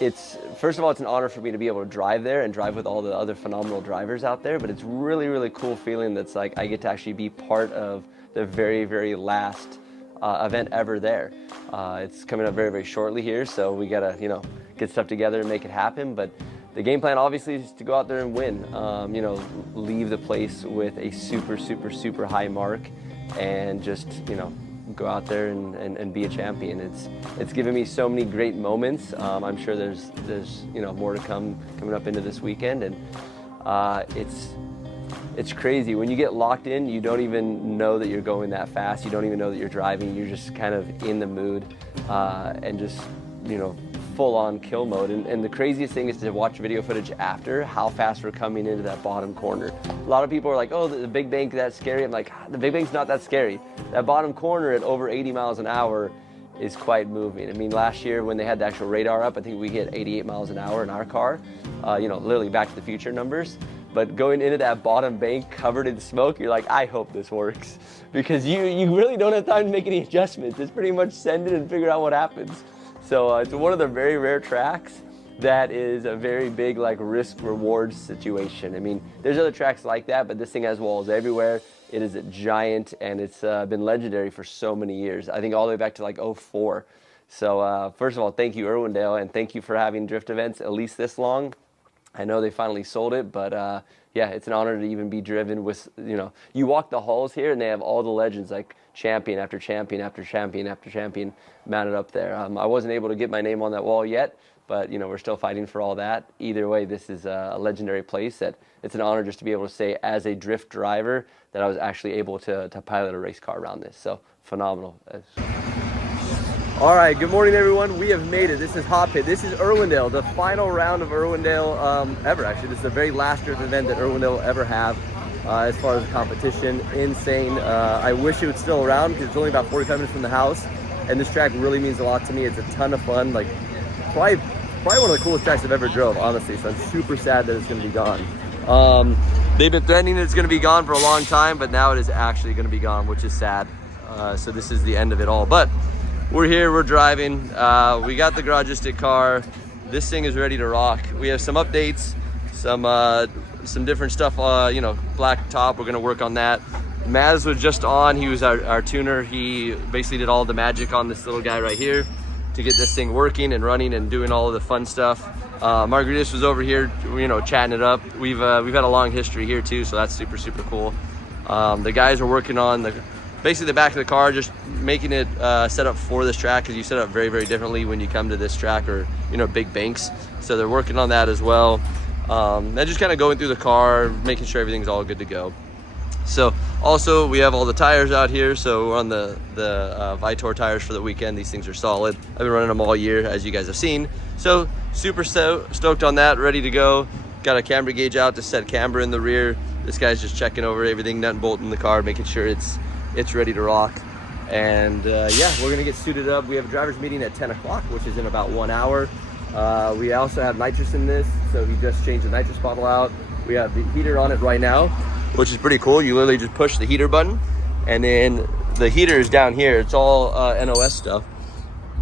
it's first of all, it's an honor for me to be able to drive there and drive with all the other phenomenal drivers out there, but it's really, really cool feeling that's like I get to actually be part of the very, very last event ever there. It's coming up very, very shortly here, so we gotta, get stuff together and make it happen. But the game plan obviously is to go out there and win. Leave the place with a super, super, super high mark, and just, go out there and be a champion. It's given me so many great moments. I'm sure there's more to coming up into this weekend, and it's crazy. When you get locked in, you don't even know that you're going that fast. You don't even know that you're driving. You're just kind of in the mood, and just, full-on kill mode. And the craziest thing is to watch video footage after how fast we're coming into that bottom corner. A lot of people are like, oh, the big bank, that's scary. I'm like, the big bank's not that scary. That bottom corner at over 80 miles an hour is quite moving. I mean, last year when they had the actual radar up, I think we hit 88 miles an hour in our car, literally Back to the Future numbers. But going into that bottom bank covered in smoke, you're like, I hope this works. Because you really don't have time to make any adjustments. It's pretty much send it and figure out what happens. So it's one of the very rare tracks that is a very big risk-reward situation. I mean, there's other tracks like that, but this thing has walls everywhere. It is a giant, and it's been legendary for so many years. I think all the way back to '04. So first of all, thank you, Irwindale, and thank you for having drift events at least this long. I know they finally sold it, but yeah, it's an honor to even be driven with, you walk the halls here and they have all the legends like champion after champion after champion after champion mounted up there. I wasn't able to get my name on that wall yet, but we're still fighting for all that. Either way, this is a legendary place that it's an honor just to be able to say as a drift driver that I was actually able to pilot a race car around this. So phenomenal. All right, good morning, everyone. We have made it. This is Hot Pit. This is Irwindale, the final round of Irwindale ever, actually. This is the very last drift event that Irwindale will ever have as far as the competition. Insane. I wish it was still around because it's only about 45 minutes from the house, and this track really means a lot to me. It's a ton of fun. Probably one of the coolest tracks I've ever drove, honestly, so I'm super sad that it's going to be gone. They've been threatening it's going to be gone for a long time, but now it is actually going to be gone, which is sad. So this is the end of it all. But we're here, we're driving. We got the Garagistic car. This thing is ready to rock. We have some updates, some different stuff, black top, we're gonna work on that. Maz was just on, he was our tuner. He basically did all the magic on this little guy right here to get this thing working and running and doing all of the fun stuff. Margaritas was over here, chatting it up. We've had a long history here too, so that's super, super cool. The guys are working on basically the back of the car, just making it set up for this track, because you set up very, very differently when you come to this track or big banks. So they're working on that as well. And just kind of going through the car, making sure everything's all good to go. So also we have all the tires out here. So we're on the Vitor tires for the weekend. These things are solid. I've been running them all year, as you guys have seen. So super stoked on that, ready to go. Got a camber gauge out to set camber in the rear. This guy's just checking over everything, nut and bolt in the car, making sure it's ready to rock. And yeah, we're gonna get suited up. We have a driver's meeting at 10 o'clock, which is in about 1 hour. We also have nitrous in this, so he just changed the nitrous bottle out. We have the heater on it right now, which is pretty cool. You literally just push the heater button, and then the heater is down here. It's all NOS stuff.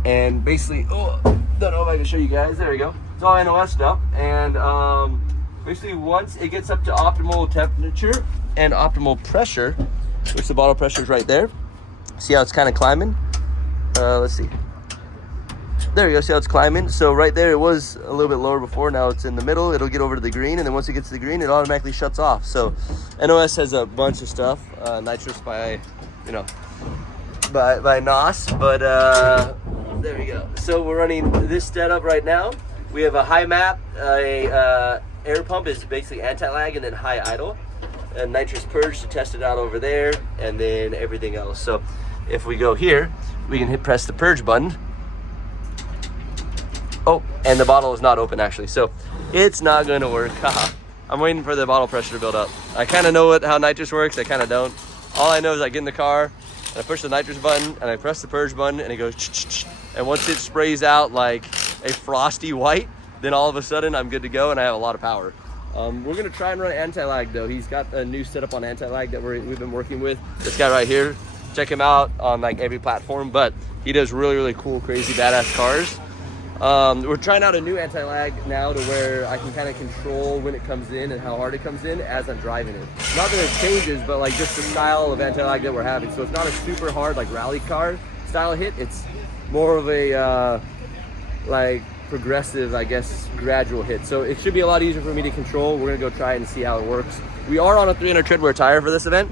And basically, don't know if I can show you guys. There we go. It's all NOS stuff. And basically, once it gets up to optimal temperature and optimal pressure, which the bottle pressure is right there. See how it's kind of climbing? Let's see. There you go, see how it's climbing? So right there, it was a little bit lower before, now it's in the middle. It'll get over to the green, and then once it gets to the green, it automatically shuts off. So NOS has a bunch of stuff, nitrous by NOS, but there we go. So we're running this setup right now. We have a high map, air pump is basically anti-lag, and then high idle. And nitrous purge to test it out over there, and then everything else. So if we go here, we can press the purge button. Oh, and the bottle is not open actually, so it's not going to work. I'm waiting for the bottle pressure to build up. I kind of know how nitrous works, I kind of don't. All I know is I get in the car and I push the nitrous button and I press the purge button and it goes ch-ch-ch. And once it sprays out like a frosty white, then all of a sudden I'm good to go and I have a lot of power. We're gonna try and run anti-lag though. He's got a new setup on anti-lag that we've been working with. This guy right here, check him out on every platform, but he does really, really cool, crazy, badass cars. We're trying out a new anti-lag now to where I can kind of control when it comes in and how hard it comes in as I'm driving it. Not that it changes, but like just the style of anti-lag that we're having. So it's not a super hard like rally car style hit. It's more of a like progressive, I guess, gradual hit. So it should be a lot easier for me to control. We're gonna go try it and see how it works. We are on a 300 treadwear tire for this event.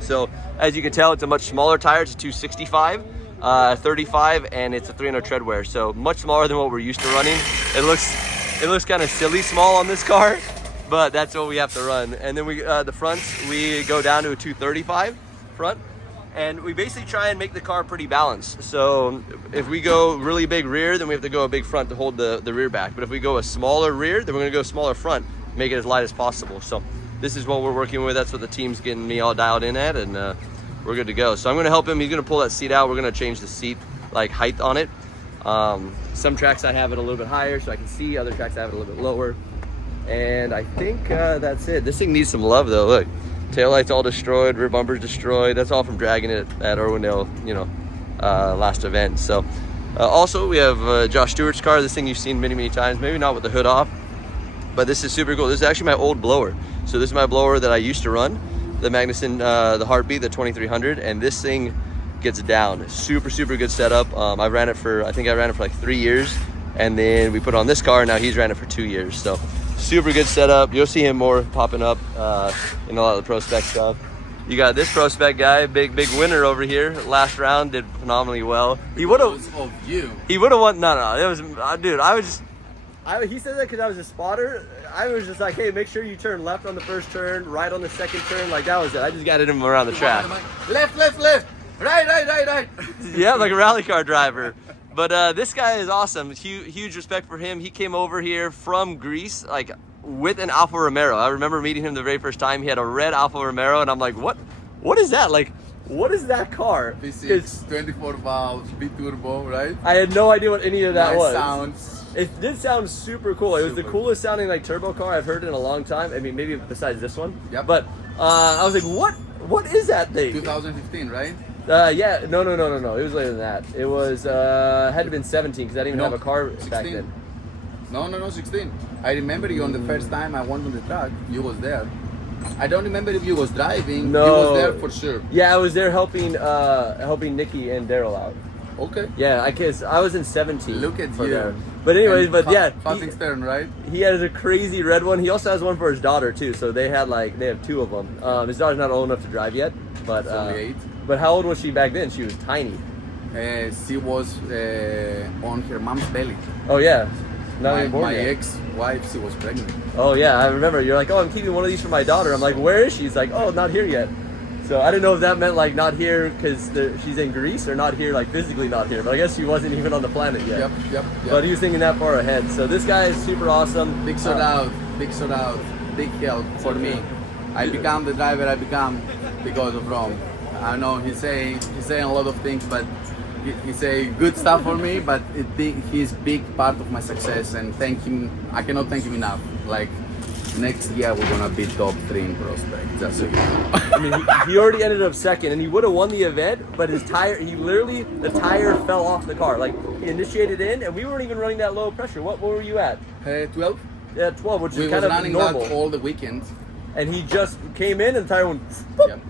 So as you can tell, it's a much smaller tire. It's a 265. 35, and it's a 300 treadwear, so much smaller than what we're used to running. It looks kind of silly small on this car, but that's what we have to run. And then the fronts, we go down to a 235 front, and we basically try and make the car pretty balanced. So if we go really big rear, then we have to go a big front to hold the rear back. But if we go a smaller rear, then we're gonna go smaller front, make it as light as possible. So this is what we're working with. That's what the team's getting me all dialed in at, and we're good to go. So I'm gonna help him. He's gonna pull that seat out. We're gonna change the seat like height on it. Some tracks I have it a little bit higher so I can see. Other tracks I have it a little bit lower. And I think that's it. This thing needs some love though. Look, taillight's all destroyed, rear bumper's destroyed. That's all from dragging it at Irwindale, last event. So also we have Josh Stewart's car. This thing you've seen many, many times. Maybe not with the hood off, but this is super cool. This is actually my old blower. So this is my blower that I used to run. The Magnuson, the Heartbeat, the 2300, and this thing gets down. Super, super good setup. I ran it for like 3 years, and then we put it on this car, and now he's ran it for 2 years. So super good setup. You'll see him more popping up in a lot of the Pro Spec stuff. You got this Pro Spec guy, big winner over here. Last round, did phenomenally well. He would have won. No, it was, dude, he said that because I was a spotter. I was just like, hey, make sure you turn left on the first turn, right on the second turn. Like, that was it. I just guided him around the track. Left, right. Yeah, like a rally car driver. But this guy is awesome. Huge respect for him. He came over here from Greece, like, with an Alfa Romero. I remember meeting him the very first time. He had a red Alfa Romero, and I'm like, what is that? Like, what is that car? V6, 24 valves, B-turbo, right? I had no idea what any of that was. Sounds. It did sound super cool. It was the coolest sounding like turbo car I've heard in a long time. I mean, maybe besides this one. Yep. But I was like, what is that thing? 2015, right? Yeah, no. It was later than that. It was had to have been 17 because I didn't even have a car 16. back then. No, 16. I remember you on the first time I went on the track. You was there. I don't remember if you was driving. No. You was there for sure. Yeah, I was there helping Nikki and Daryl out. Okay. Yeah, I was in 17. Look at you. There. But anyways, Fucking stern, right? He has a crazy red one. He also has one for his daughter too. So they have 2 of them. His daughter's not old enough to drive yet, but only 8. But how old was she back then? She was tiny. She was on her mom's belly. Oh yeah. Not even born my yet. ex-wife, she was pregnant. Oh yeah, I remember. You're like, oh, I'm keeping one of these for my daughter. I'm like, where is she? He's like, oh, not here yet. So I didn't know if that meant like not here because she's in Greece or not here, like physically not here. But I guess she wasn't even on the planet yet. Yep. But he was thinking that far ahead. So this guy is super awesome. Big shout out, big help for me. I become the driver I become because of Rome. I know he's saying a lot of things, but he say good stuff for me. But he's big part of my success, and thank him. I cannot thank him enough. Like, next year we're gonna be top 3 in prospect. Just so you know. I mean, he already ended up second, and he would have won the event, but the tire fell off the car. Like, he initiated in, and we weren't even running that low pressure. What were you at? 12. Yeah, 12, which We is was kind of running normal. that all the weekend. And he just came in, and the tire went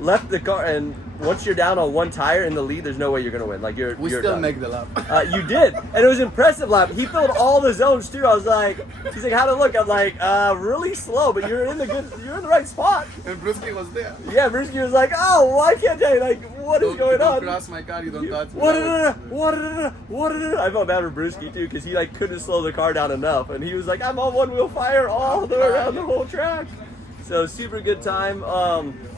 left the car. And once you're down on one tire in the lead, there's no way you're gonna win. Like We you're still done. make the lap. You did, and it was an impressive lap. He filled all the zones too. I was like, he's like, how'd it look? I'm like, really slow, but you're in the right spot. And Brewski was there. Yeah, Brewski was like, oh, why can't I? Like, what is going don't on? cross my car, you don't touch me. What? I felt bad for Brewski too because he like couldn't slow the car down enough, and he was like, I'm on one wheel fire all the way around the whole track. So super good time.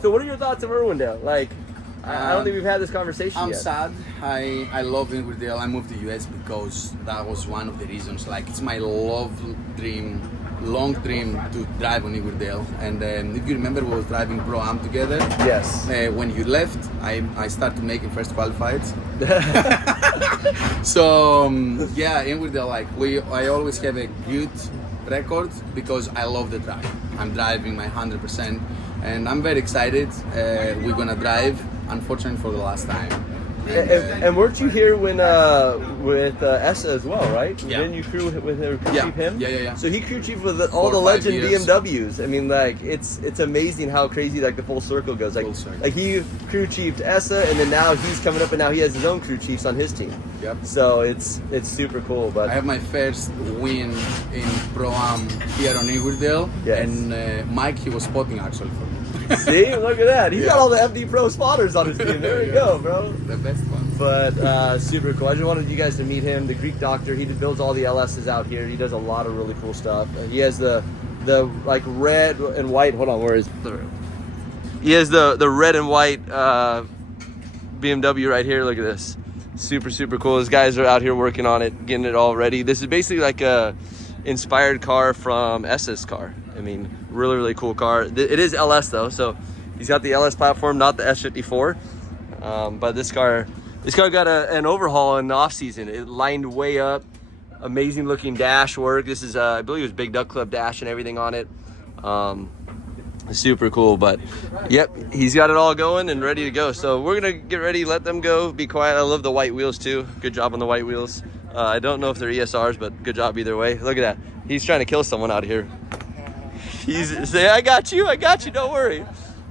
So what are your thoughts of Irwindale? Like, I don't think we've had this conversation I'm yet. sad. I love Irwindale. I moved to US because that was one of the reasons. Like, it's my long dream to drive on Irwindale. And if you remember, we was driving Pro-Am together. Yes. When you left, I started making first qualified. So yeah, Irwindale, like I always have a good record because I love the track. I'm driving my 100%, and I'm very excited. We're gonna drive, unfortunately, for the last time. And weren't you here when with Essa as well, right? Yeah. Didn't you crew with her, crew chief him? Yeah. So he crew chief with all 4 the or 5 legend years. BMWs. I mean, like it's amazing how crazy like the full circle goes. Like Full circle. like he crew chiefed Essa, and then now he's coming up, and now he has his own crew chiefs on his team. Yep. So it's super cool. But I have my first win in Pro-Am here on Irwindale, Yes. and Mike, he was spotting actually for me. see, look at that. He's Yeah. got all the FD Pro spotters on his team. There you go, bro. The best one. But super cool. I just wanted you guys to meet him, the Greek doctor. He builds all the LSs out here. He does a lot of really cool stuff. He has the like red and white. Hold on, where is the? He has the red and white BMW right here. Look at this, super cool. These guys are out here working on it, getting it all ready. This is basically like a inspired car from Essa's car. I mean, really cool car. It is LS though, so he's got the LS platform, not the S54. But this car got an overhaul in the off season. It lined way up, amazing looking dash work. This is I believe it was Big Duck Club dash and everything on it. Super cool. But yep, he's got it all going and ready to go. So we're gonna get ready, let them go, be quiet. I love the white wheels too. Good job on the white wheels. I don't know if they're ESRs, but good job either way. Look at that. He's trying to kill someone out here. He's saying, I got you, don't worry.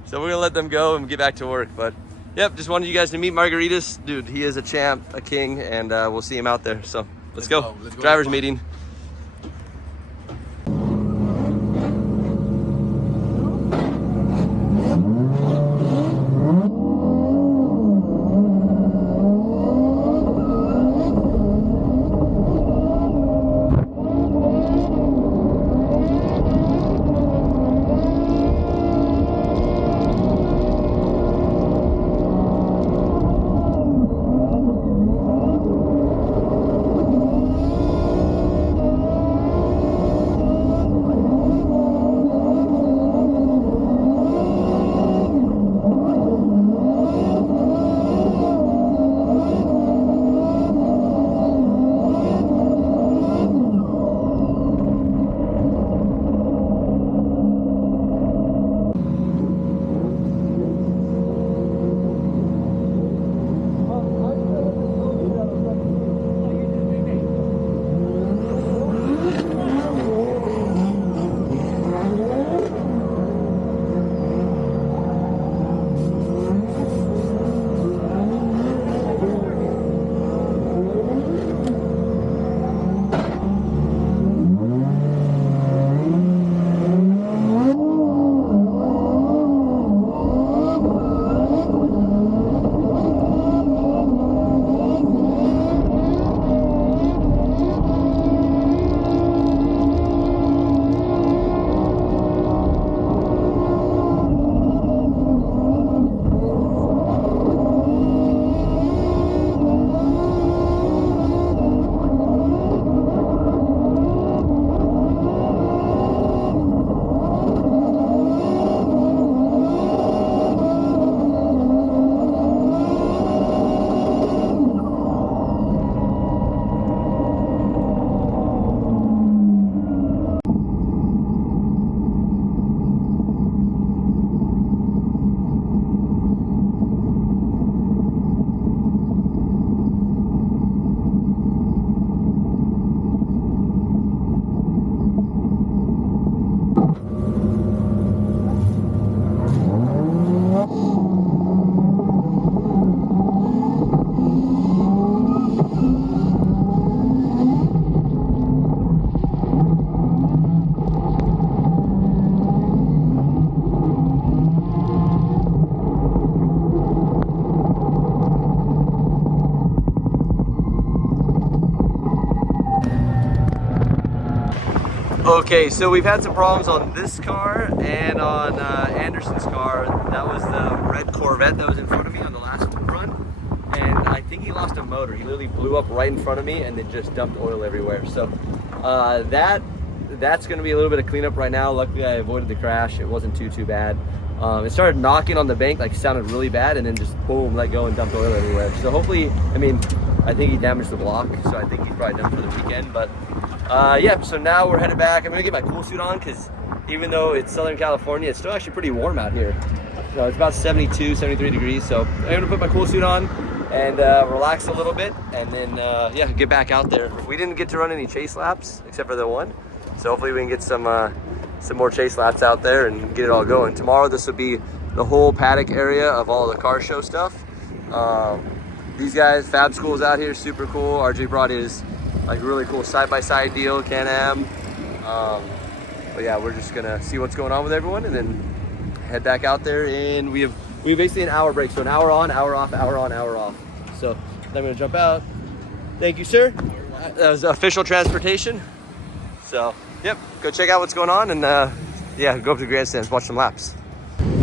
So we're gonna let them go and get back to work. But yep, just wanted you guys to meet Margaritas. Dude, he is a champ, a king, and we'll see him out there. So let's go. Let's go. Drivers meeting. Okay, so we've had some problems on this car and on Anderson's car. That was the red Corvette that was in front of me on the last run. And I think he lost a motor. He literally blew up right in front of me and then just dumped oil everywhere. So that's gonna be a little bit of cleanup right now. Luckily I avoided the crash. It wasn't too bad. It started knocking on the bank, like sounded really bad, and then just boom, let go and dumped oil everywhere. So hopefully, I mean, I think he damaged the block, so I think he's probably done for the weekend. But yeah, so now we're headed back. I'm gonna get my cool suit on because even though it's Southern California, it's still actually pretty warm out here. So it's about 72, 73 degrees. So I'm gonna put my cool suit on and relax a little bit, and then yeah, get back out there. We didn't get to run any chase laps except for the one, so hopefully we can get some more chase laps out there and get it all going. Tomorrow this will be the whole paddock area of all the car show stuff. These guys, Fab School's out here, super cool. RJ brought his like really cool side-by-side deal, Can-Am. But yeah, we're just gonna see what's going on with everyone and then head back out there. And we have basically an hour break, so an hour on, hour off, hour on, hour off. So then I'm gonna jump out. Thank you, sir. That was official transportation. So yep, go check out what's going on, and yeah, go up to the grandstands, watch some laps.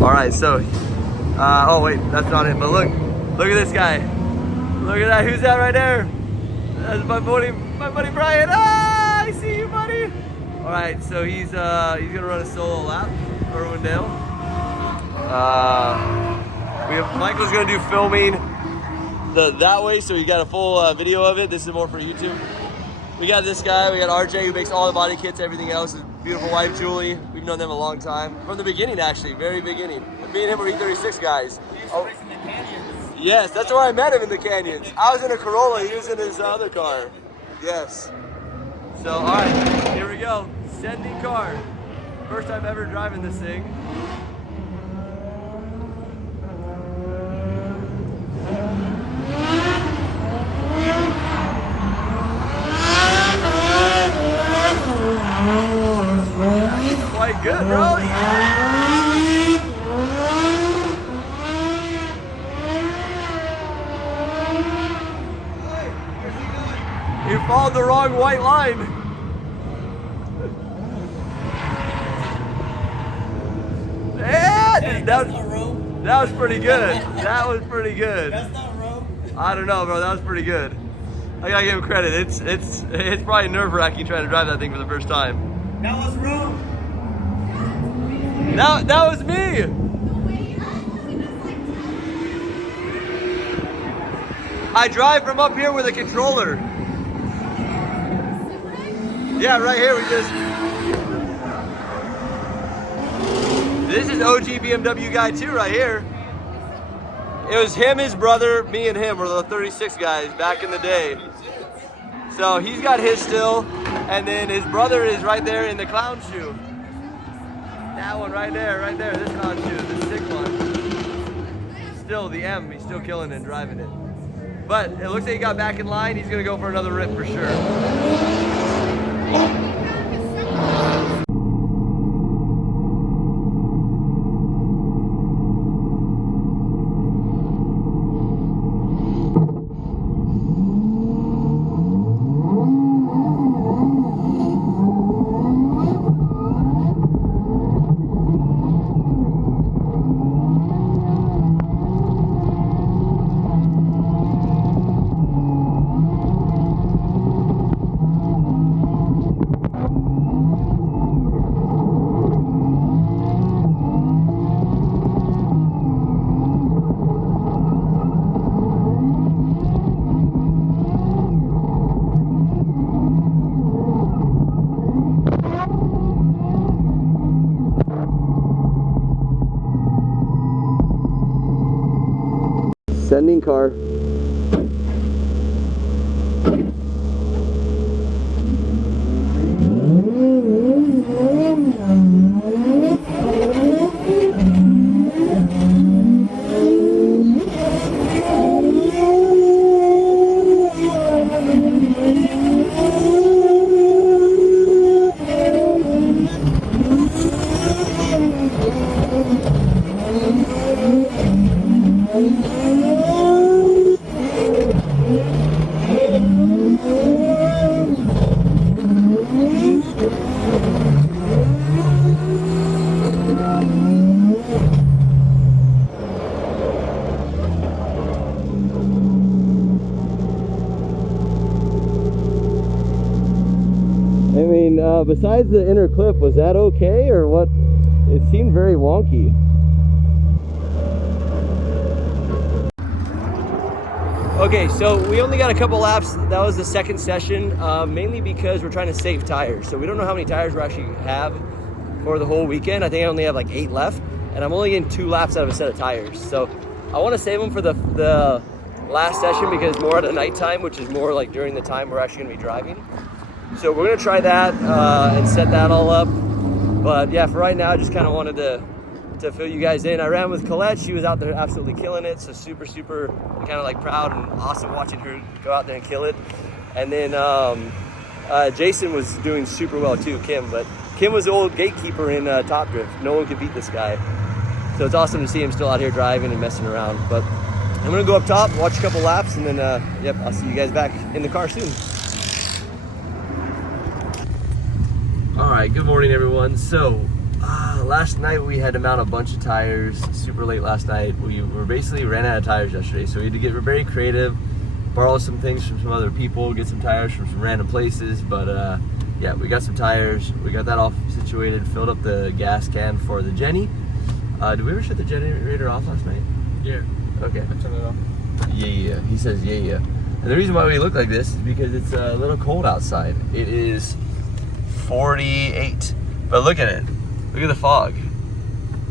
All right, so oh wait, that's not it. But look at this guy. Look at that. Who's that right there? That's my buddy Brian. Ah, I see you, buddy. All right, so he's gonna run a solo lap, Irwindale. Michael's gonna do filming that way, so you got a full video of it. This is more for YouTube. We got this guy. We got RJ, who makes all the body kits, everything else. His beautiful wife Julie. We've known them a long time, from the beginning, actually, very beginning. Me and him were E36 guys. Oh. Yes, that's where I met him, in the canyons. I was in a Corolla, he was in his other car. Yes. So, all right, here we go. Sending car. First time ever driving this thing. Quite good, bro. You followed the wrong white line. Yeah, that was pretty good. That was pretty good. That's not rope. I don't know, bro. That was pretty good. I gotta give him credit. It's probably nerve-wracking trying to drive that thing for the first time. That was rope. That was me. I drive from up here with a controller. Yeah, right here we just. This is OG BMW guy too, right here. It was him, his brother, me and him were the 36 guys back in the day. So he's got his still, and then his brother is right there in the clown shoe. That one right there, this clown shoe, this sick one. Still the M, he's still killing it and driving it. But it looks like he got back in line. He's gonna go for another rip for sure. Sending car. I mean, besides the inner clip, was that okay or what? It seemed very wonky. Okay, so we only got a couple laps. That was the second session, mainly because we're trying to save tires. So we don't know how many tires we actually have for the whole weekend. I think I only have like 8 left, and I'm only getting 2 laps out of a set of tires. So I want to save them for the last session because more at a nighttime, which is more like during the time we're actually gonna be driving. So we're gonna try that and set that all up. But yeah, for right now, I just kind of wanted to fill you guys in. I ran with Colette. She was out there absolutely killing it. So super kind of like proud and awesome watching her go out there and kill it. And then Jason was doing super well too, Kim. But Kim was the old gatekeeper in Top Drift. No one could beat this guy. So it's awesome to see him still out here driving and messing around. But I'm gonna go up top, watch a couple laps, and then yep, I'll see you guys back in the car soon. All right, good morning everyone. So last night we had to mount a bunch of tires super late last night. We were basically ran out of tires yesterday, so we had to get very creative, borrow some things from some other people, get some tires from some random places. But yeah, we got some tires, we got that all situated, filled up the gas can for the Jenny. Did we ever shut the generator off last night? Yeah. Okay. I turned it off. Yeah, he says yeah. And the reason why we look like this is because it's a little cold outside. It is 48, but look at it. Look at the fog.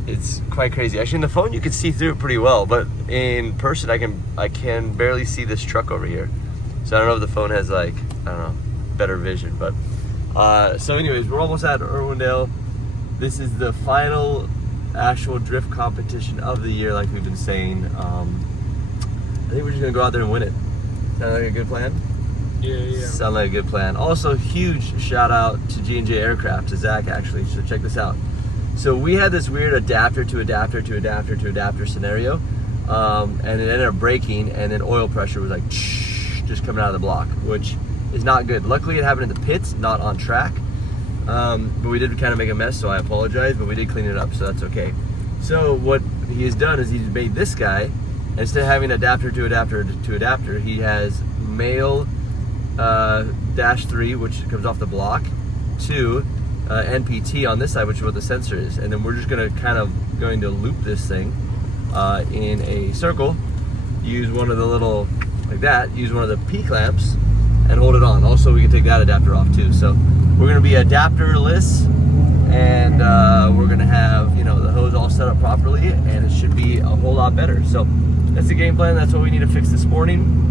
It's quite crazy. Actually, in the phone you can see through it pretty well, but in person I can barely see this truck over here. So I don't know if the phone has like, I don't know, better vision. But so anyways, we're almost at Irwindale. This is the final actual drift competition of the year, like we've been saying. I think we're just gonna go out there and win it. Sound like a good plan? Yeah. Sound like a good plan. Also, huge shout out to G&J Aircraft, to Zach actually. So check this out. So we had this weird adapter to adapter to adapter to adapter scenario, and it ended up breaking, and then oil pressure was like just coming out of the block, which is not good. Luckily, it happened in the pits, not on track. But we did kind of make a mess, so I apologize, but we did clean it up, so that's okay. So what he has done is he's made this guy, instead of having adapter to adapter to adapter, he has male -3, which comes off the block, to NPT on this side, which is what the sensor is. And then we're just going to loop this thing in a circle, use one of the little, like that, use one of the P clamps and hold it on. Also, we can take that adapter off too. So we're going to be adapterless, and we're going to have, you know, the hose all set up properly, and it should be a whole lot better. So that's the game plan. That's what we need to fix this morning.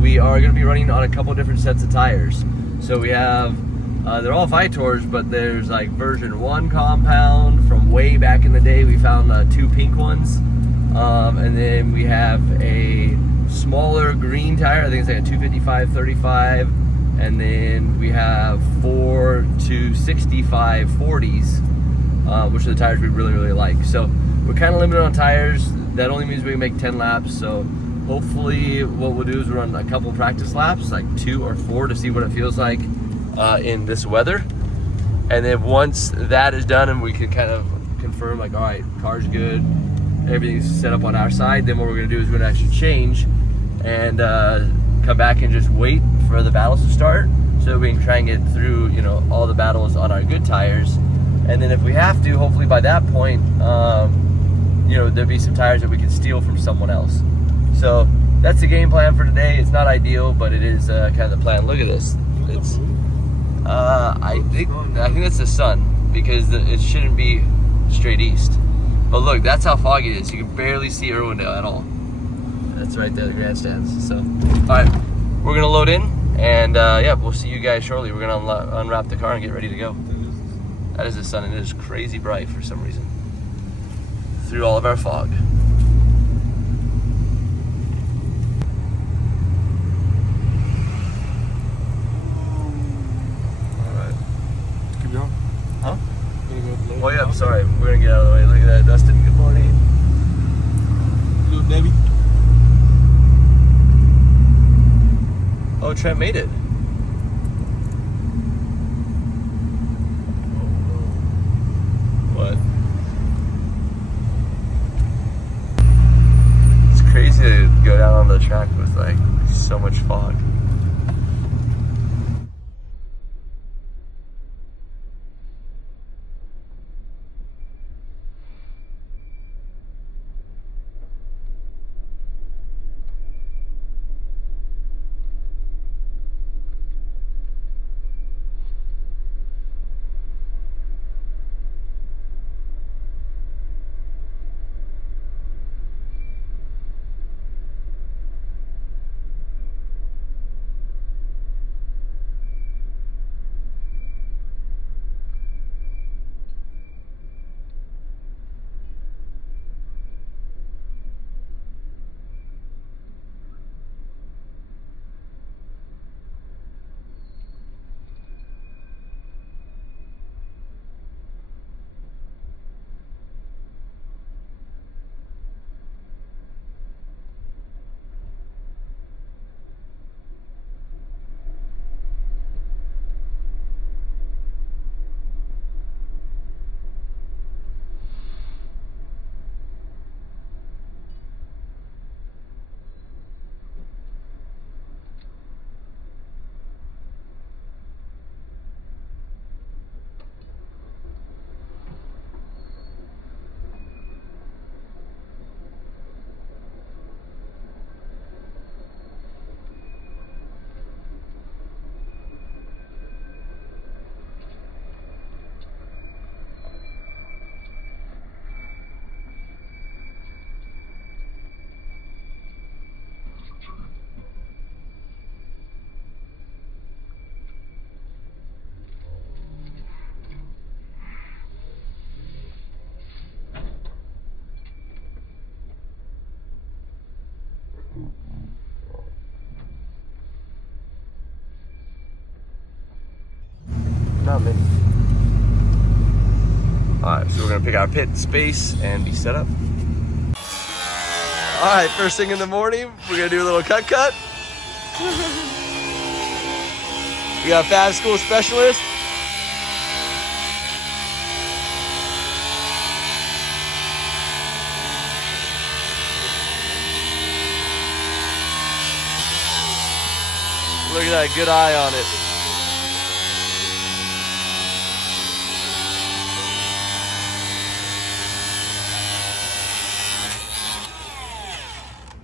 We are going to be running on a couple different sets of tires. So we have, they're all Vitors, but there's like version 1 compound from way back in the day. We found 2 pink ones. And then we have a smaller green tire. I think it's like a 255/35. And then we have 4 265 40s, which are the tires we really like. So we're kind of limited on tires. That only means we can make 10 laps. So hopefully what we'll do is run a couple practice laps, like 2 or 4, to see what it feels like in this weather. And then once that is done and we can kind of confirm, like, all right, car's good, everything's set up on our side, then what we're gonna do is we're gonna actually change and come back and just wait for the battles to start, so we can try and get through, you know, all the battles on our good tires. And then if we have to, hopefully by that point, you know, there'll be some tires that we can steal from someone else. So that's the game plan for today. It's not ideal, but it is kind of the plan. Look at this. It's I think that's the sun, because it shouldn't be straight east. But look, that's how foggy it is. You can barely see Irwindale at all. That's right there, the grandstands. So, all right, we're gonna load in, and yeah, we'll see you guys shortly. We're gonna unwrap the car and get ready to go. That is the sun, and it is crazy bright for some reason through all of our fog. Huh? Oh yeah, I'm sorry. We're gonna get out of the way. Look at that, Dustin. Good morning. Little Debbie. Oh, Trent made it. What? It's crazy to go down on the track with like so much fog. coming. Alright, so we're gonna pick our pit space and be set up. Alright, first thing in the morning, we're gonna do a little cut. We got a fast school specialist. Look at that, good eye on it.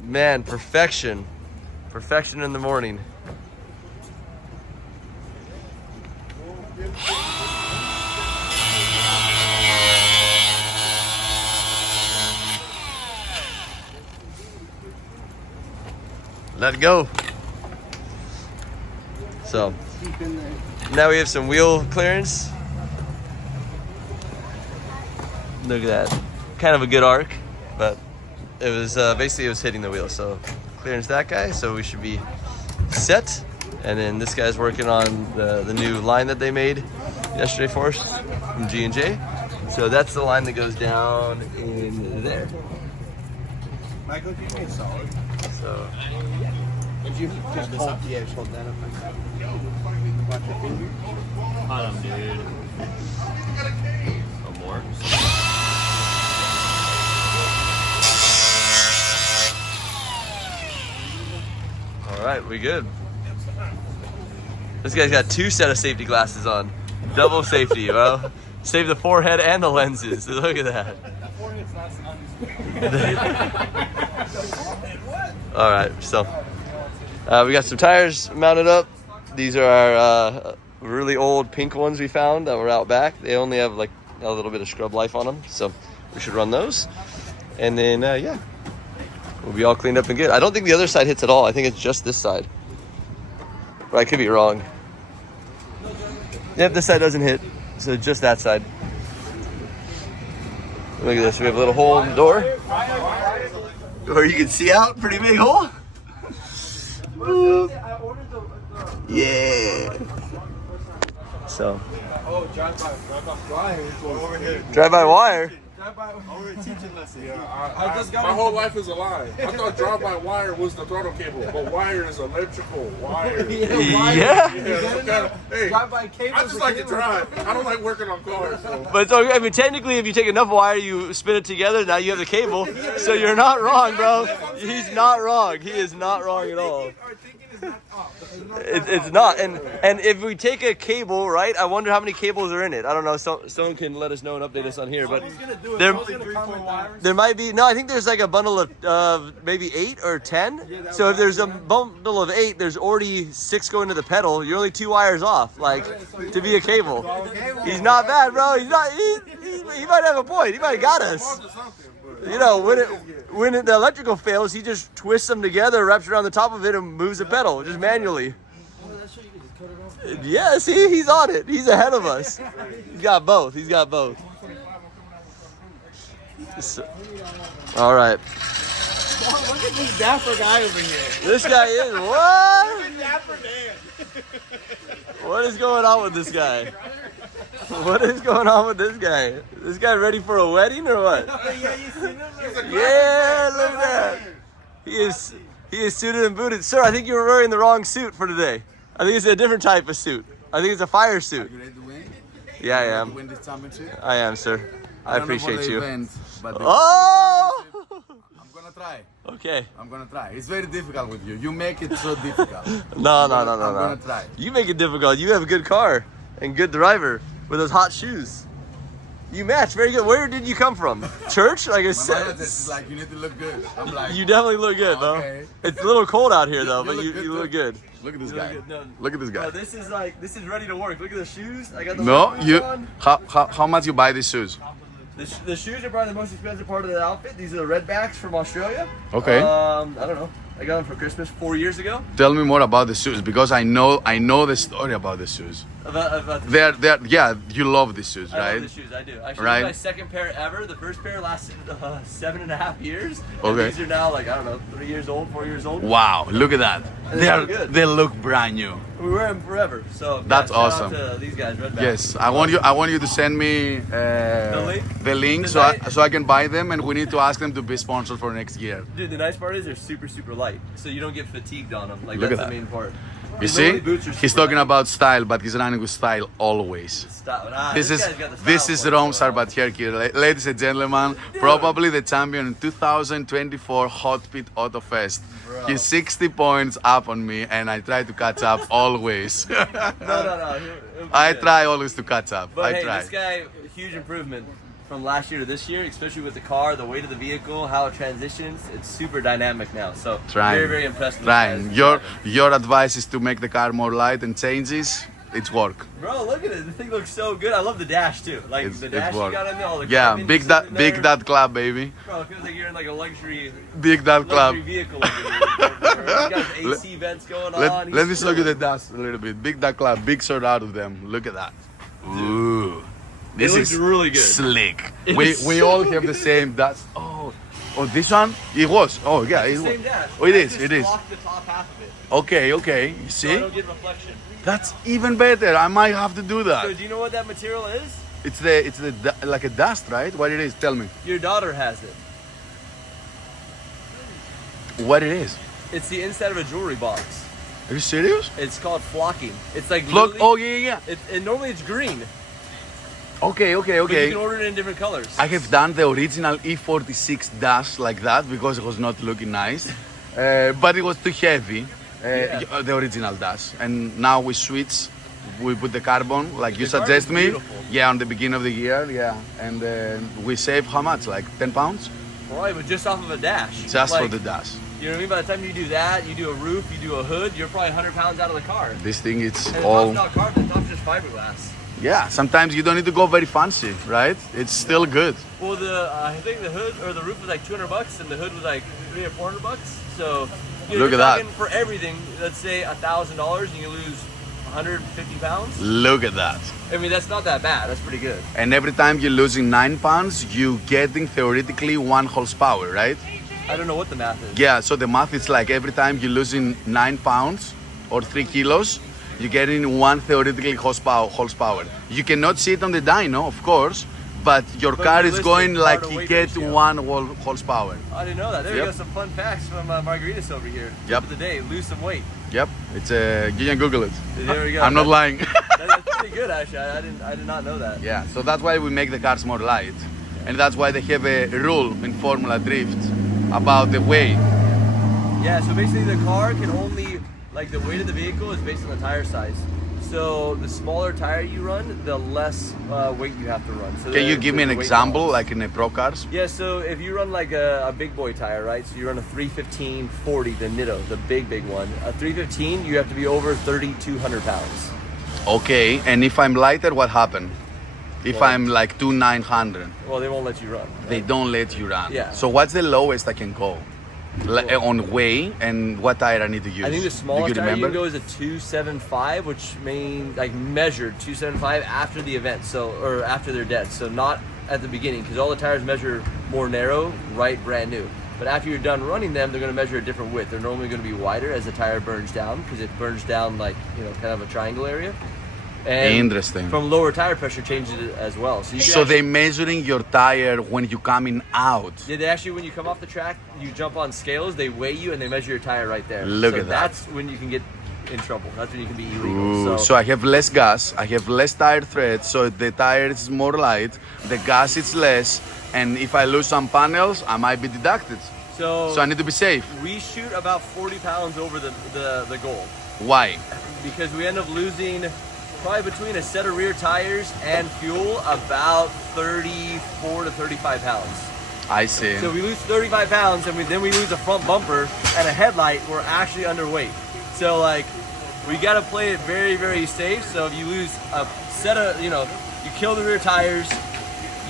Man, perfection. Perfection in the morning. Let go. So, now we have some wheel clearance. Look at that. Kind of a good arc, but it was basically it was hitting the wheel. So clearance that guy, so we should be set. And then this guy's working on the new line that they made yesterday for us from G&J. So that's the line that goes down in there. Michael, give me a solid. So If you just hold, yeah, just hold that up. Watch your finger. Hold on, dude. One more. all right, we good. This guy's got 2 sets of safety glasses on. Double safety, well. Save the forehead and the lenses. Look at that. All right, so we got some tires mounted up. These are our really old pink ones we found that were out back. They only have like a little bit of scrub life on them, so we should run those. And then, yeah, we'll be all cleaned up and good. I don't think the other side hits at all. I think it's just this side. But I could be wrong. Yep, this side doesn't hit, so just that side. Look at this, we have a little hole in the door where you can see out, pretty big hole. Yeah. So. Oh, drive by wire. Over here. Drive by wire. Over a teaching lesson. Yeah, my whole life is a lie. I thought drive by wire was the throttle cable, but wire is electrical wire. Yeah. Hey, Drive by cable. I just like to drive. I don't like working on cars. So. But it's okay. I mean, technically, if you take enough wire, you spin it together. Now you have the cable. So you're not wrong, bro. He's not wrong. He is not wrong at all. It's not, and if we take a cable, right? I wonder how many cables are in it. I don't know. Someone can let us know and update us on here. But there might be. No, I think there's like a bundle of maybe 8 or 10. So if there's a bundle of 8, there's already 6 going to the pedal. You're only 2 wires off, like to be a cable. He's not bad, bro. He's not. He might have a point. He might have got us. You know, when the electrical fails, he just twists them together, wraps around the top of it, and moves the pedal just manually. Yeah, see, he's on it. He's ahead of us. He's got both. He's got both. So, all right. Look at this dapper guy over here. This guy is what? Look at dapper Dan. What is going on with this guy? What is going on with this guy? This guy ready for a wedding or what? Yeah, you seen him? Yeah, look at that. He is suited and booted. Sir, I think you were wearing the wrong suit for today. I think it's a different type of suit. I think it's a fire suit. You ready to win? Yeah, I am. Win this championship? I am, sir. I appreciate you. But Oh! I'm gonna try. Okay. I'm gonna try. It's very difficult with you. You make it so difficult. No. I'm gonna try. You make it difficult. You have a good car and good driver with those hot shoes. You match very good. Where did you come from? Church? Like My mother is like, you need to look good. I'm like, you definitely look good, bro. Okay. It's a little cold out here though, You but look you good, look too. good. look at this You guy. look good. No. Look at this guy. Oh, this is ready to work. Look at the shoes. I got the No, ones you. on. How much you buy these shoes? The shoes are probably the most expensive part of the outfit. These are the Redbacks from Australia. Okay. I don't know. I got them for Christmas 4 years ago. Tell me more about the shoes because I know the story about the shoes. About They're yeah. You love these shoes, I right? love the shoes. I do. Actually, Right. this is my second pair ever. The first pair lasted 7.5 years. And Okay. these are now like, I don't know, 3 years old, 4 years old. Wow, look at that. And they look good. They look brand new. We wear them forever. So That's shout out awesome. to these guys, Redback. Yes, I want you to send me the link so I can buy them, and we need to ask them to be sponsored for next year. Dude, the nice part is they're super, super light, so you don't get fatigued on them. Like Look that's at the that. main part. You The see, normally boots are he's super talking light. about style, but he's running with style always. Style. This guy's got the is style for it, Rome bro. Sarbatierki, ladies and gentlemen, probably the champion in 2024 Hot Pit Auto Fest. Bro. He's 60 points up on me, and I try to catch up always. No. He'll be I good. try always to catch up. But I hey, try. this guy, huge improvement from last year to this year, especially with the car, the weight of the vehicle, how it transitions. It's super dynamic now. So Trying. very, very impressed with Trying. this guy. Your advice is to make the car more light and changes. It's work. Bro, look at it. The thing looks so good. I love the dash too. Like It's the dash you work. got in there. All the Yeah, carbon big sitting big there. that club, baby. Bro, it feels like you're in like a luxury Big that club. vehicle. You got AC vents going on. Let me show you the dust a little bit. Big that club, big shot out of them. Look at that. Ooh, this looks is really good. slick. It's We so all have the same dust. Oh, this one it was. Oh yeah, it It's the was. same dash. Oh, it I is. just It is. blocked the top half of it, Okay. You so I see, don't get reflection. that's even better. I might have to do So that. do you know what that material is? It's like a dust, right? What it is? Tell me. Your daughter has it. What it is? It's the inside of a jewelry box. Are you serious? It's called flocking. It's like Look. literally- Oh yeah. and normally it's green. Okay. But you Okay. can order it in different colors. I have done the original E46 dash like that because it was not looking nice, but it was too heavy, the original dash. And now we switch, we put the carbon like you The suggest me. carbon's beautiful. Yeah, on the beginning of the year, yeah. And we save how much? Like 10 pounds? Right, but just off of a dash. Just for Like, the dash. You know what I mean? By the time you do that, you do a roof, you do a hood, you're probably 100 pounds out of the car. This thing it's And the all, top's not carbon, the top's just fiberglass. yeah, sometimes you don't need to go very fancy, right? It's still good. Well, I think the hood or the roof was like $200 and the hood was like $300 or $400. So you know, Look you're at that. talking for everything, let's say $1,000 and you lose 150 pounds. Look at that. I mean, that's not that bad. That's pretty good. And every time you're losing 9 pounds, you getting theoretically 1 horsepower, right? I don't know what the math is. Yeah, so the math is like every time you're losing 9 pounds or 3 kilos, you're getting 1 theoretically horsepower. You cannot see it on the dyno, of course, but your But car is realistic going like car to you weight get ratio. 1 horsepower. I didn't know that. There Yep. we go. Some fun facts from Margaritas over here. Yep. For the day, lose some weight. Yep, it's you can Google it. There we go. I'm not lying. That's pretty good, actually. I did not know that. Yeah, so that's why we make the cars more light, and that's why they have a rule in Formula Drift about the weight. Yeah, so basically the car can only, like the weight of the vehicle is based on the tire size. So the smaller tire you run, the less weight you have to run. So Can you there- give me an there's a weight example, balance. like in a pro cars? Yeah, so if you run like a big boy tire, right? So you run a 315/40, the Nitto, the big one. A 315, you have to be over 3,200 pounds. Okay, and if I'm lighter, what happened? If Well- I'm like 2,900, Well, they won't let you run. they don't let you run. Yeah. So what's the lowest I can go? On weight, and what tire I need to use? I think the Do smallest you tire you remember? can go is a 275, which means like measured 275 after the event, so or after they're dead. So not at the beginning, because all the tires measure more narrow, right, brand new. But after you're done running them, they're going to measure a different width. They're normally going to be wider as the tire burns down, because it burns down like kind of a triangle area. And Interesting. From lower tire pressure changes it as well. So you can So actually, they're measuring your tire when you coming out. yeah, they actually, when you come off the track, you jump on scales, they weigh you, and they measure your tire right there. Look so at that. That's when you can get in trouble. That's when you can be illegal. Ooh, so I have less gas, I have less tire tread, so the tire is more light, the gas is less, and if I lose some panels, I might be deducted. So So I need to be safe. we shoot about 40 pounds over the goal, Why? because we end up losing probably between a set of rear tires and fuel about 34 to 35 pounds. I see. So we lose 35 pounds, and then we lose a front bumper and a headlight. We're actually underweight. So like, we gotta play it very, very safe. So if you lose a set of, you kill the rear tires,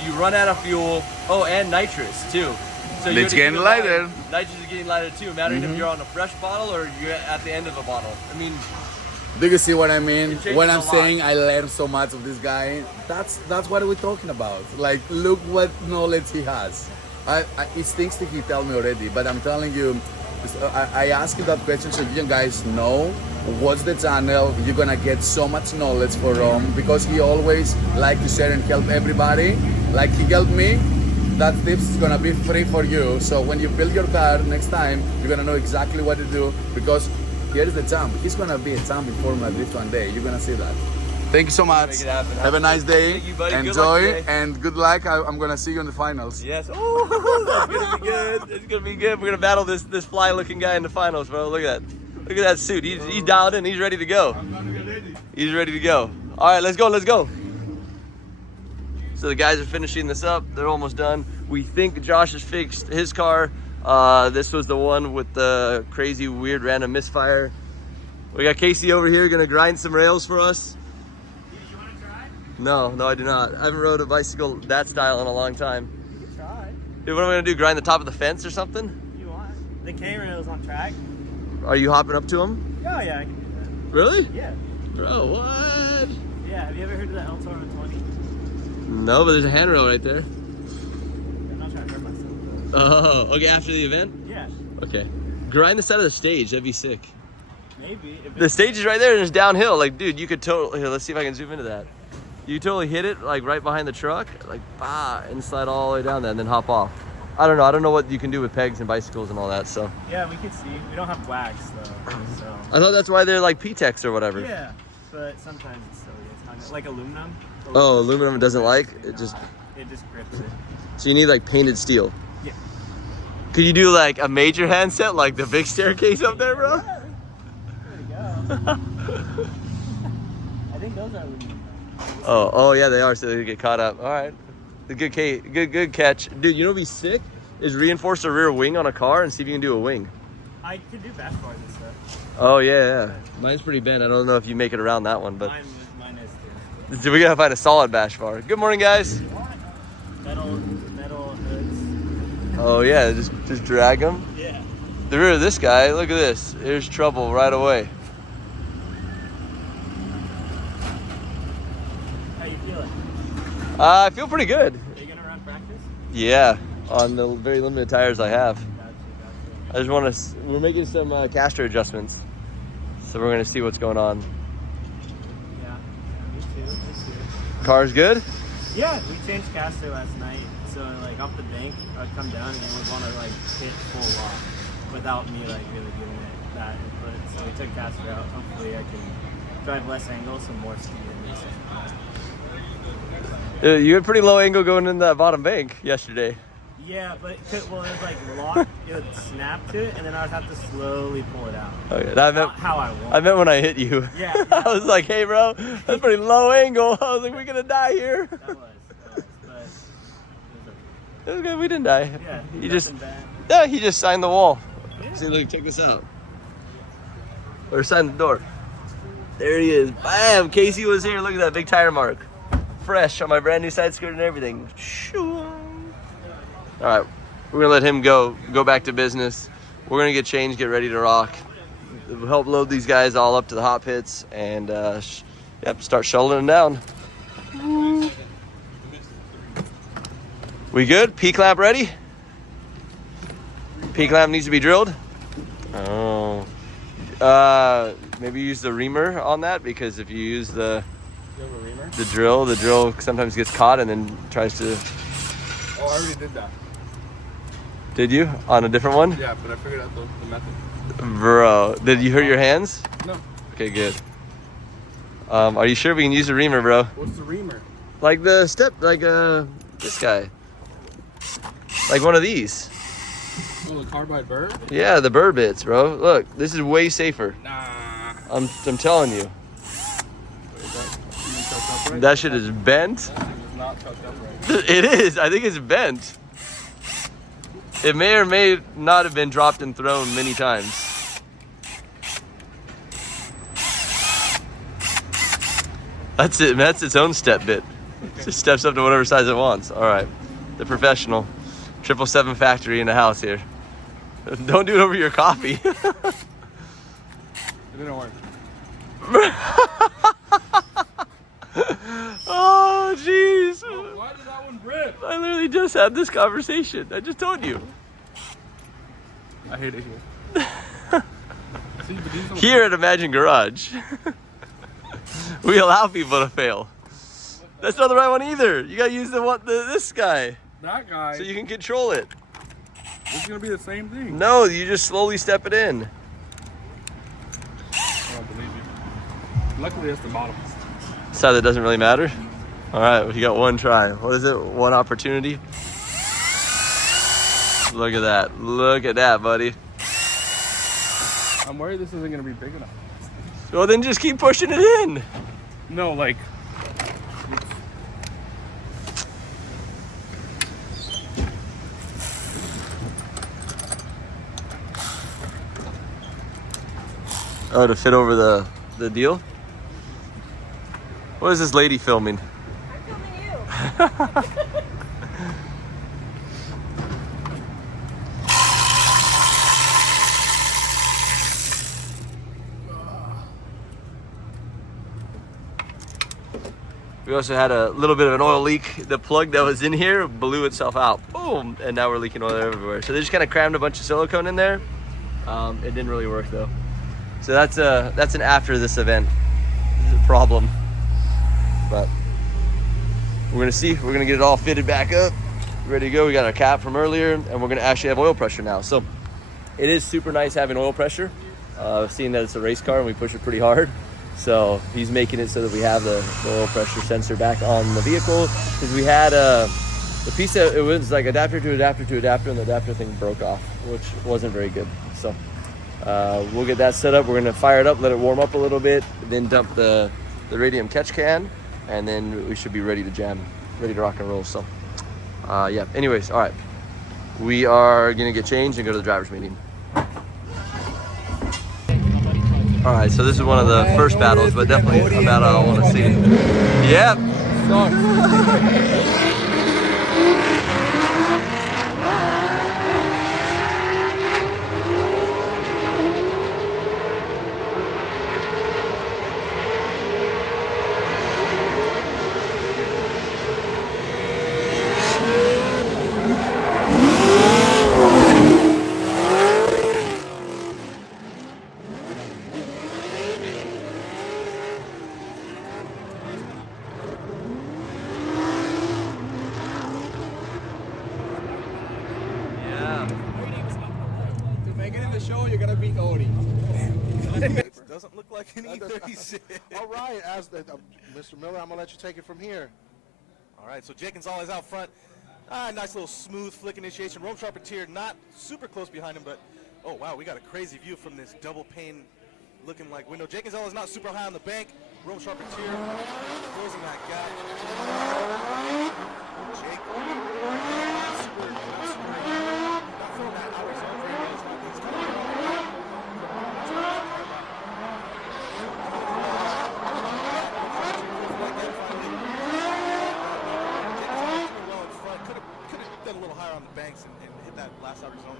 you run out of fuel. Oh, and nitrous too. So you It's have to getting keep in mind, lighter. Nitrous is getting lighter too. Mattering if you're on a fresh bottle or you're at the end of a bottle. I mean, Do you see what I mean? It changes When a I'm lot. saying I learned so much of this guy, that's what we're talking about. Like, look what knowledge he has. It's things that he tell me already, but I'm telling you, I asked you that question so you guys know what's the channel. You're gonna get so much knowledge for Rome because he always like to share and help everybody. Like he helped me. That tips is gonna be free for you. So when you build your car next time, you're gonna know exactly what to do because here's the champ. He's gonna be a champ in Formula Drift one day. You're gonna see that. Thank you so much. Make it happen. Have a nice day. Thank you, buddy. Good luck Enjoy today. and good luck. I'm gonna see you in the finals. Yes. Oh, that's gonna be good. It's gonna be good. We're gonna battle this fly-looking guy in the finals, bro. Look at that. Look at that suit. He's dialed in. He's ready to go. He's ready to go. All right, let's go. Let's go. So the guys are finishing this up. They're almost done. We think Josh has fixed his car. This was the one with the crazy, weird, random misfire. We got Casey over here gonna grind some rails for us. No, I do not. I haven't rode a bicycle that style in a long time. You can try. Dude, what am I gonna do? Grind the top of the fence or something? If you want. The K-rail's on track. Are you hopping up to him? Oh yeah, I can do Really? that. Yeah. Bro, what? Yeah, have you ever heard of the El Toro 20? No, but there's a handrail right there. I'm not trying to hurt myself. Oh, okay, after the event? Yeah, Okay. Grind the side of the stage, that'd be sick. maybe. If The stage is right there and it's downhill. Like, dude, you could totally, here, let's see if I can zoom into that. You totally hit it, like, right behind the truck, like, bah, and slide all the way down there and then hop off. I don't know what you can do with pegs and bicycles and all that, so. Yeah, we could see. We don't have wax though, so. I thought that's why they're like P-Tex or whatever. Yeah, but sometimes it's silly. It's not like aluminum. Oh, aluminum doesn't like? It just, It just grips it. so you need like painted steel. Yeah. Could you do like a major handset, like the big staircase up there, bro? There we go. I think those are aluminum. Oh yeah, they are, so they get caught up. All right, the good catch, dude. You know what'd be sick is reinforce a rear wing on a car and see if you can do a wing. I could do bash bars and stuff. Oh yeah. Mine's pretty bent. I don't know if you make it around that one, but Mine is too. we gotta find a solid bash bar. Good morning, guys. Metal hoods. Oh yeah, just drag them. Yeah. The rear of this guy, look at this. There's trouble right away. How you feeling? I feel pretty good. Are you gonna run practice? Yeah, on the very limited tires I have. Gotcha. I just want to. We're making some caster adjustments, so we're gonna see what's going on. Yeah. Me too. Car's good. Yeah, we changed caster last night, so like off the bank, I'd come down and it would want to like hit full lock without me like really giving it that input. So we took caster out. Hopefully, I can drive less angle, some more speed in this. You had pretty low angle going in that bottom bank yesterday. Yeah, but it was like locked. It would snap to it, and then I would have to slowly pull it out. Okay, that Not how I want. I meant when I hit you. Yeah. I was like, hey, bro, that's pretty low angle. I was like, we're gonna die here. That was, but It was good. We didn't die. yeah. He just, nothing bad. yeah, he just signed the wall. Yeah. See, look, check this out. Or signed the door. There he is. Bam! Casey was here. Look at that big tire mark. Fresh on my brand new side skirt and everything. Shoo. All right, we're gonna let him go back to business. We're gonna get changed, get ready to rock. We'll help load these guys all up to the hot pits and yep, start shoveling them down. We good? P-clamp ready? P-clamp needs to be drilled. Oh, maybe use the reamer on that, because if you use the drill sometimes gets caught and then tries to. Oh, I already did that. Did you? On a different one? Yeah, but I figured out the method. Bro, did you hurt your hands? No. Okay, good. Are you sure we can use the reamer, bro? What's the reamer? Like the step, like this guy. Like one of these. Oh, the carbide burr? Yeah, the burr bits, bro. Look, this is way safer. Nah. I'm telling you. That shit is bent. It's not tucked up right. It is. I think it's bent. It may or may not have been dropped and thrown many times. That's it. That's its own step bit. It just steps up to whatever size it wants. All right. The professional 777 factory in the house here. Don't do it over your coffee. It didn't work. Oh, jeez. Why did that one rip? I literally just had this conversation. I just told you. I hate it here. Here at Imagine Garage, we allow people to fail. That's not the right one either. You gotta use this guy. That guy. So you can control it. It's gonna be the same thing. No, you just slowly step it in. I don't believe you. Luckily, it's the bottom. So that doesn't really matter. All right, we got one try. What is it? One opportunity. Look at that. Look at that, buddy. I'm worried this isn't gonna be big enough. Well, then just keep pushing it in. No, like. Oh, to fit over the deal? What is this lady filming? I'm filming you. We also had a little bit of an oil leak. The plug that was in here blew itself out. Boom! And now we're leaking oil everywhere. So they just kind of crammed a bunch of silicone in there. It didn't really work though. So that's an after this event problem. But we're gonna see. We're gonna get it all fitted back up, ready to go. We got our cap from earlier, and we're gonna actually have oil pressure now. So it is super nice having oil pressure. Seeing that it's a race car and we push it pretty hard. So he's making it so that we have the oil pressure sensor back on the vehicle, because we had the piece that it was like adapter to adapter to adapter, and the adapter thing broke off, which wasn't very good. So we'll get that set up. We're gonna fire it up, let it warm up a little bit, then dump the radium catch can, and then we should be ready to jam, ready to rock and roll. So yeah, anyways, all right, we are gonna get changed and go to the driver's meeting. All right, so this is one of the first battles, but definitely a battle I want to see. Yep. To make it in the show, you're gonna beat Odie. Doesn't look like an E36. All right, as Mr. Miller, I'm gonna let you take it from here. All right, so Jake Gonzalez out front. Nice little smooth flick initiation. Rome Charpentier not super close behind him, but oh wow, we got a crazy view from this double pane looking like window. Jake Gonzalez not super high on the bank. Rome Charpentier closing that gap. Jake not super not throwing that outer zone very well. It's not these kind of could have done a little higher on the banks and hit that last outer zone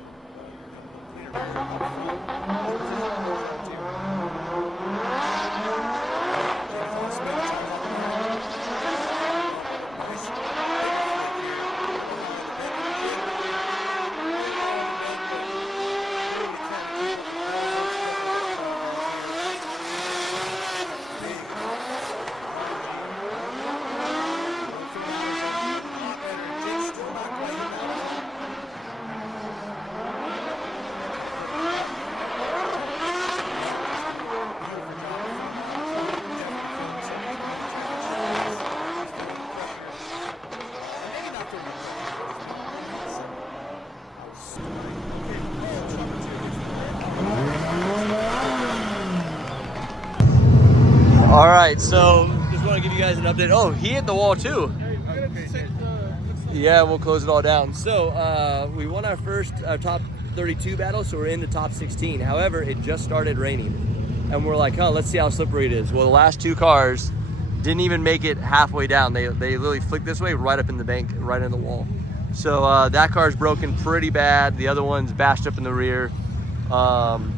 All right, so just want to give you guys an update. Oh, he hit the wall too. Yeah, we'll close it all down. So we won our first top 32 battle, so we're in the top 16. However, it just started raining, and we're like, oh, let's see how slippery it is. Well, the last two cars didn't even make it halfway down. They literally flicked this way, right up in the bank, right in the wall. So that car's broken pretty bad. The other one's bashed up in the rear.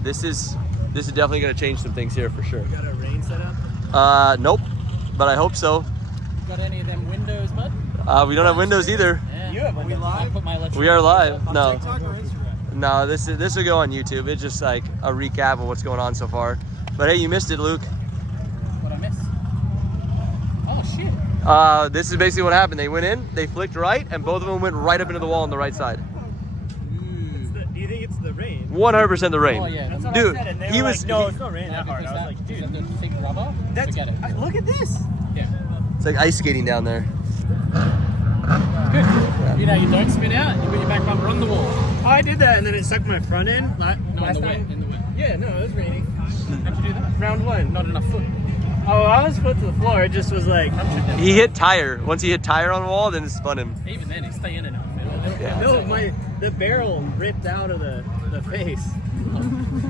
This is definitely going to change some things here for sure. You got a rain set up? Nope, but I hope so. Got any of them windows, bud? We don't have windows either. Yeah. You have windows. I put my electric We are live. on No. TikTok or Instagram? No, this will go on YouTube. It's just like a recap of what's going on so far. But hey, you missed it, Luke. What I missed? Oh shit. This is basically what happened. They went in, they flicked right, and both of them went right up into the wall on the right side. Do you think it's the rain? 100% the rain. Oh yeah. That's what Dude, I said, and they he were was. like, no, it's not raining that hard. I was like, dude, the thick rubber. that's, Forget it. look at this. Yeah. It's like ice skating down there. Good. You know, you don't spin out. You put your back bumper on the wall. I did that, and then it sucked my front end. No, in the wet. In the wet. Yeah, no, it was raining. How'd you do that? Round one. Not enough foot. Oh, I was foot to the floor. It just was like, He hit tire. Once he hit tire on the wall, then it spun him. Even then, it's staying in it. Yeah. no, the barrel ripped out of the face.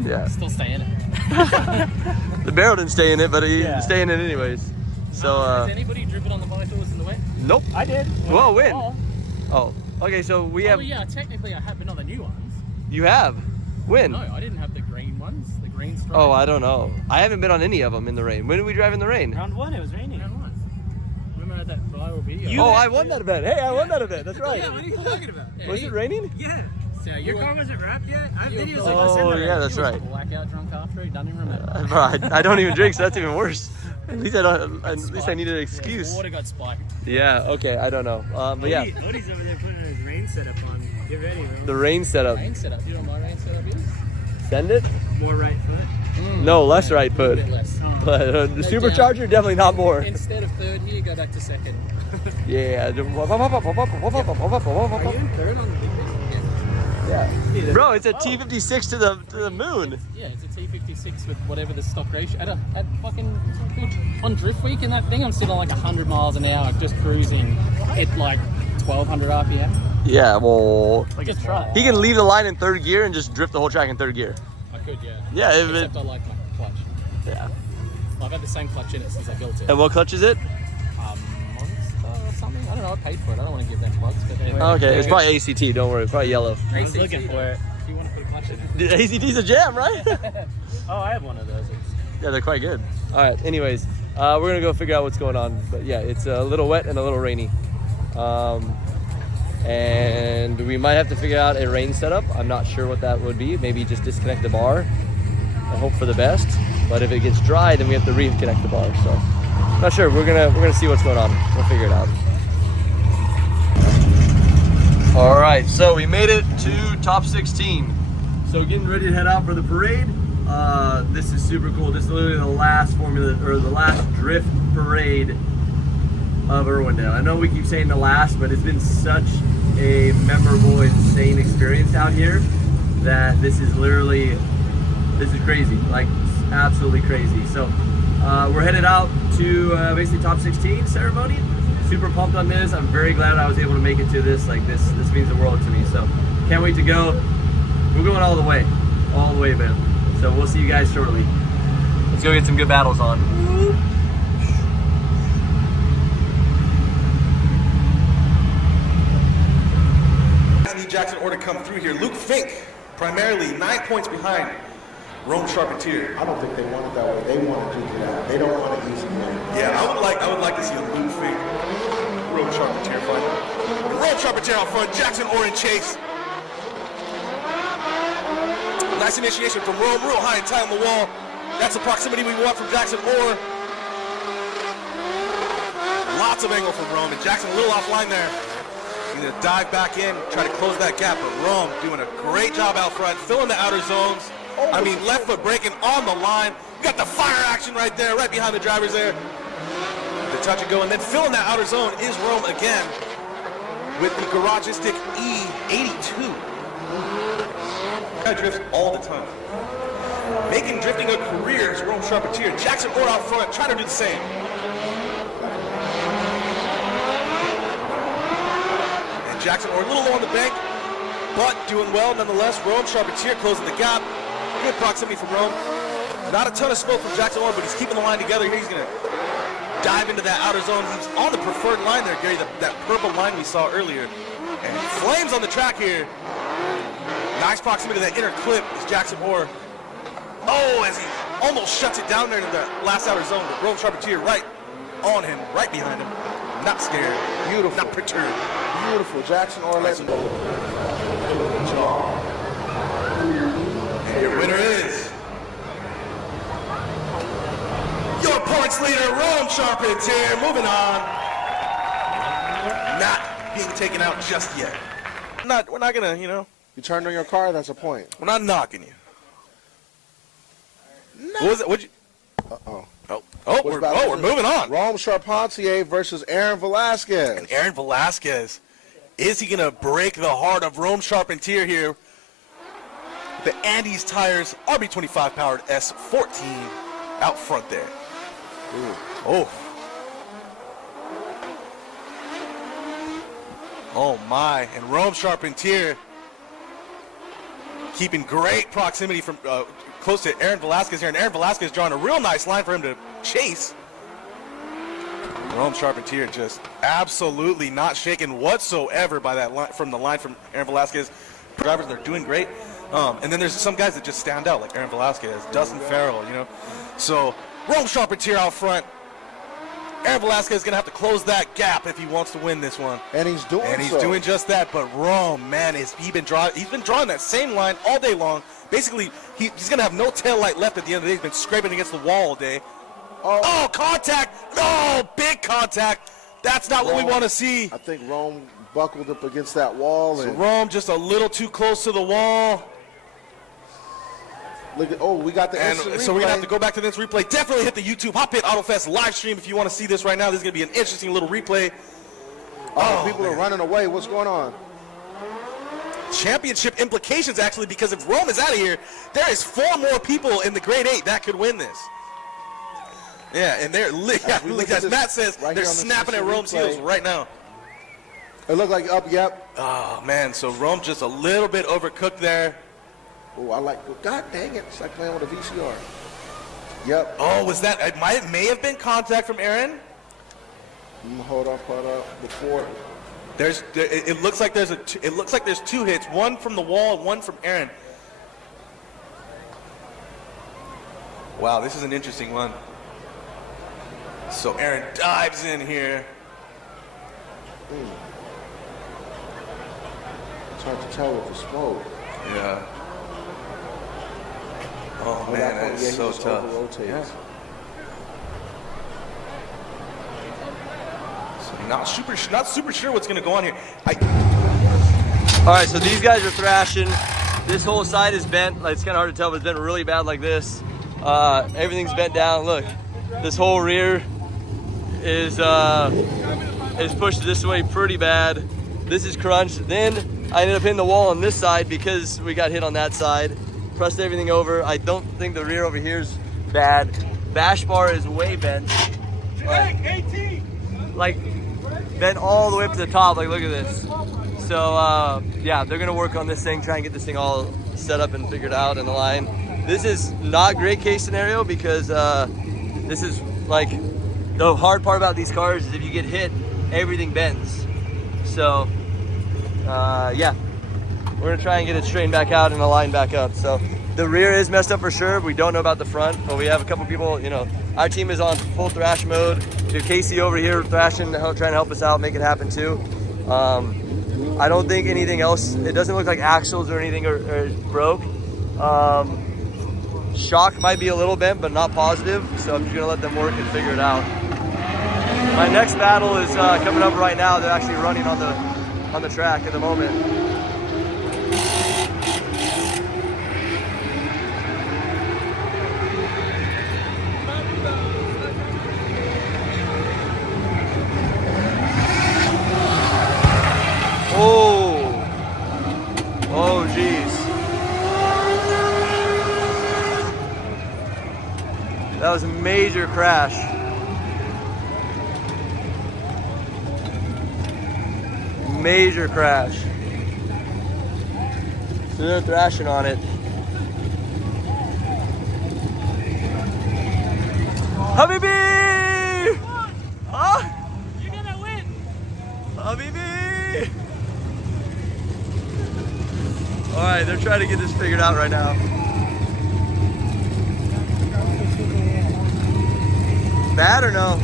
Yeah. Still staying in it. The barrel didn't stay in it, but he Yeah. stay in it anyways. So, Has anybody driven on the bicycles in the wet? nope. I did. Whoa, when? Oh. Oh, okay. So we have. Oh yeah, technically I have, but not the new ones. You have. When? No, I didn't have the green ones. The green stripe. Oh, I don't know. I haven't been on any of them in the rain. When did we drive in the rain? Round one, it was raining. Round one. Remember I had that viral video? Oh, I won that event. Hey, I won that event. That's right. Yeah, what are you talking about? Yeah, Was it raining? Yeah. So Your car wasn't wrapped yet? I have you videos were- of us in Oh, there. yeah, that's he was right. blackout drunk after he doesn't even remember. Bro, I don't even drink, so that's even worse. At least I don't. At least I needed an excuse. Water got spiked. Yeah. Okay. I don't know. But yeah, Odie's over there putting his rain setup on. Get ready, bro. the rain setup. Rain setup. You know what my rain setup is? Send it. More right foot. No, less right A little foot. bit less. But the supercharger definitely not more. Instead of third here, go back to second. Yeah. Are you in third on the big thing? Yeah. Bro, it's a T56 to the moon. Yeah, it's a T56 with whatever the stock ratio. At fucking on drift week in that thing, I'm sitting on like 100 miles an hour, just cruising at like 1200 RPM. Yeah. Well, Just try. he can leave the line in third gear and just drift the whole track in third gear. I could, yeah. Yeah. If Except it, I like my clutch. yeah. I've had the same clutch in it since I built it. And what clutch is it? Monster or something? I don't know. I paid for it. I don't want to give them plugs. But anyway. Okay, it's probably ACT. Don't worry, probably yellow. I was looking for it. If you want to put a clutch in it. The ACT's a jam, right? Oh, I have one of those. Yeah, they're quite good. All right. Anyways, we're gonna go figure out what's going on. But yeah, it's a little wet and a little rainy, and we might have to figure out a rain setup. I'm not sure what that would be. Maybe just disconnect the bar and hope for the best. But if it gets dry, then we have to reconnect the bar. So, not sure. We're gonna see what's going on. We'll figure it out. All right. So we made it to top 16. So getting ready to head out for the parade. This is super cool. This is literally the last the last drift parade of Irwindale. I know we keep saying the last, but it's been such a memorable, insane experience out here that this is crazy, like absolutely crazy. So we're headed out to basically top 16 ceremony. Super pumped on this. I'm very glad I was able to make it to this. Like this means the world to me. So can't wait to go. We're going all the way, man. So we'll see you guys shortly. Let's go get some good battles on. I need Jackson Orr to come through here. Luke Fink, primarily 9 points behind Rome Charpentier. I don't think they want it that way. They want to duke it out. They don't want an easy win. Yeah, I would like to see a Luke Fink, Rome Charpentier fight. Rome Charpentier out front, Jackson Orr in chase. Nice initiation from Rome, real high and tight on the wall. That's the proximity we want from Jackson Orr. Lots of angle from Rome, and Jackson a little offline there. He's gonna dive back in, try to close that gap, but Rome doing a great job out front, filling the outer zones. I mean, left foot breaking on the line. You got the fire action right there, right behind the drivers there. The touch and go, and then filling that outer zone is Rome again with the Garagistic E82. Guy drifts all the time. Making drifting a career is Rome Charpentier. Jackson Orr out front, trying to do the same. And Jackson Orr a little low on the bank, but doing well nonetheless. Rome Charpentier closing the gap. Good proximity from Rome. Not a ton of smoke from Jackson Orr, but he's keeping the line together. Here he's going to dive into that outer zone. He's on the preferred line there, Gary, that purple line we saw earlier. And flames on the track here. Nice proximity to that inner clip is Jackson Orr. Oh, as he almost shuts it down there to the last outer zone. But Rome Charpentier right on him, right behind him. Not scared. Beautiful. Not perturbed. Beautiful. Jackson Orr letting go. Your winner is your points leader, Rome Charpentier. Moving on. Not being taken out just yet. We're not gonna, You turned on your car, that's a point. we're not knocking you. What was it? What'd you? Uh-oh. We're moving on. Rome Charpentier versus Aaron Velasquez. And Aaron Velasquez, is he gonna break the heart of Rome Charpentier here? The Andes Tires RB25 powered S14 out front there. Ooh. Oh. Oh my, and Rome Charpentier keeping great proximity from close to Aaron Velasquez here, and Aaron Velasquez drawing a real nice line for him to chase. Rome Charpentier just absolutely not shaken whatsoever by that line from Aaron Velasquez. Drivers, they're doing great. And then there's some guys that just stand out, like Aaron Velasquez, Dustin Farrell, So Rome Charpentier out front. Aaron Velasquez is going to have to close that gap if he wants to win this one. And he's doing Just that. But Rome, man, he's been drawing that same line all day long. Basically, he's going to have no tail light left at the end of the day. He's been scraping against the wall all day. Oh, contact! Oh, big contact. That's not what we want to see. I think Rome buckled up against that wall. So Rome just a little too close to the wall. Look at, we got the instant replay. So we're going to have to go back to this replay. Definitely hit the YouTube Hot Pit AutoFest live stream if you want to see this right now. This is going to be an interesting little replay. People are running away. What's going on? Championship implications, actually, because if Rome is out of here, there is 4 more people in the Grade 8 that could win this. Yeah, and they're, as Matt says, right they're snapping at Rome's heels right now. It looked like up, yep. Oh, man, so Rome just a little bit overcooked there. Oh, God dang it. It's like playing with a VCR. Yep. Oh, was that, it may have been contact from Aaron. Hold up. Before. It looks like there's 2 hits, one from the wall and one from Aaron. Wow, this is an interesting one. So Aaron dives in here. It's hard to tell with the smoke. Yeah. Oh man, that is so tough. Yeah. So not super sure what's gonna go on here. All right, so these guys are thrashing. This whole side is bent. It's kind of hard to tell, but it's been really bad like this. Everything's bent down. Look, this whole rear is pushed this way pretty bad. This is crunched. Then I ended up hitting the wall on this side because we got hit on that side. Pressed everything over. I don't think the rear over here is bad. Bash bar is way bent. Like bent all the way up to the top. Like look at this. So yeah, they're gonna work on this thing, try and get this thing all set up and figured out in the line. This is not great case scenario because this is like the hard part about these cars is if you get hit, everything bends. So yeah, we're gonna try and get it straightened back out and align back up. So the rear is messed up for sure. We don't know about the front, but we have a couple people, our team is on full thrash mode. We have Casey over here thrashing, trying to help us out, make it happen too. I don't think anything else, it doesn't look like axles or anything are broke. Shock might be a little bent, but not positive. So I'm just gonna let them work and figure it out. My next battle is coming up right now. They're actually running on the track at the moment. Oh geez. That was a major crash. Major crash. So they're thrashing on it. Habibi! Huh? You're gonna win! Habibi! Alright, they're trying to get this figured out right now. Bad or no?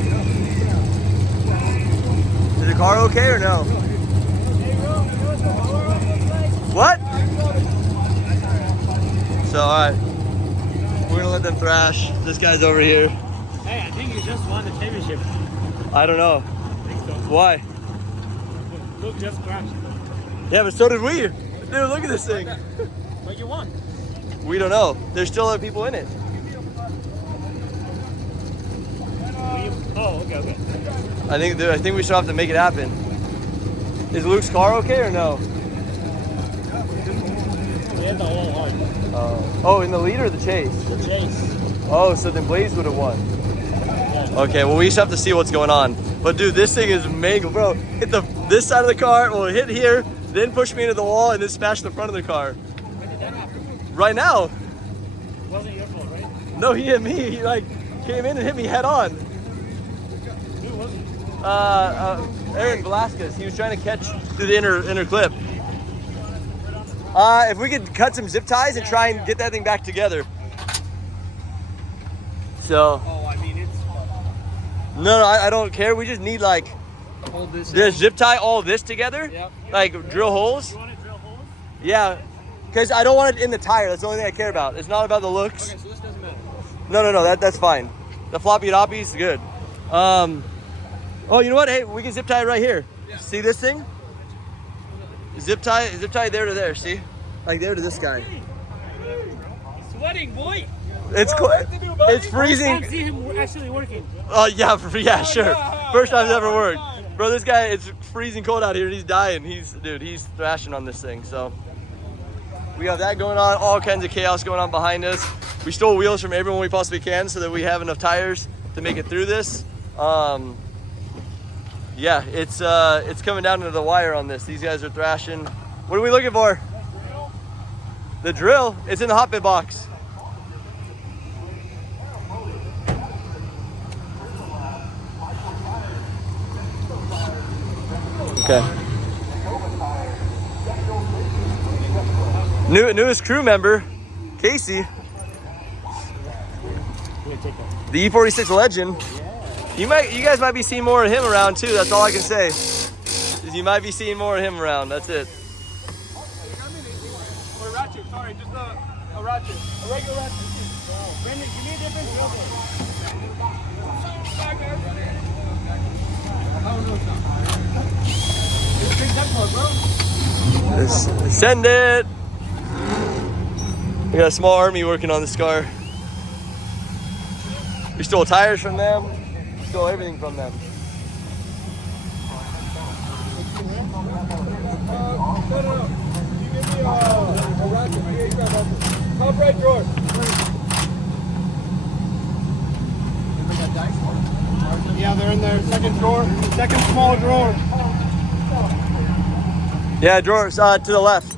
Is the car okay or no? What? So, all right, we're gonna let them thrash. This guy's over here. Hey, I think you just won the championship. I don't know. I think so. Why? Luke just crashed. Yeah, but so did we. Dude, look at this thing. But you won. We don't know. There's still other people in it. Oh, okay. I think we still have to make it happen. Is Luke's car okay or no? We had the whole hard. Oh, in the lead or the chase? The chase. Oh, so then Blaze would have won. Okay, well we just have to see what's going on. But dude, this thing is mangled, bro. Hit this side of the car, well hit here, then push me into the wall, and then smash the front of the car. When did that happen? Right now. It wasn't your fault, right? No, he hit me. He like came in and hit me head on. Who was it? Aaron Velasquez. He was trying to catch through the inner clip. If we could cut some zip ties and try and get that thing back together. So. Oh, I mean, it's... No, I don't care. We just need like Hold this zip tie all this together. Yep. Like drill holes. You want to drill holes? Yeah, because I don't want it in the tire. That's the only thing I care about. It's not about the looks. Okay, so this doesn't matter. No, that's fine. The floppy toppies, good. Oh, you know what? Hey, we can zip tie it right here. Yeah. See this thing? Zip tie there to there. See, like there to this guy. Sweating, boy. It's it's freezing. I see him actually working. Oh yeah, sure. First time's ever worked. Bro, this guy, it's freezing cold out here and he's dying. He's thrashing on this thing. So we have that going on, all kinds of chaos going on behind us. We stole wheels from everyone we possibly can so that we have enough tires to make it through this. Yeah, it's coming down to the wire on this. These guys are thrashing. What are we looking for? The drill? It's in the hotbit box. Okay. Newest crew member, Casey. The E46 legend. You guys might be seeing more of him around too. That's all I can say. Is you might be seeing more of him around. That's it. Or ratchet, sorry, just a ratchet. A regular ratchet. Brandon, give me a different drill bit. Send it. We got a small army working on this car. We stole tires from them. We stole everything from them. No. You give me a ratchet. Top right drawer. Yeah, they're in their second drawer. Second small drawer. Yeah, drawers to the left.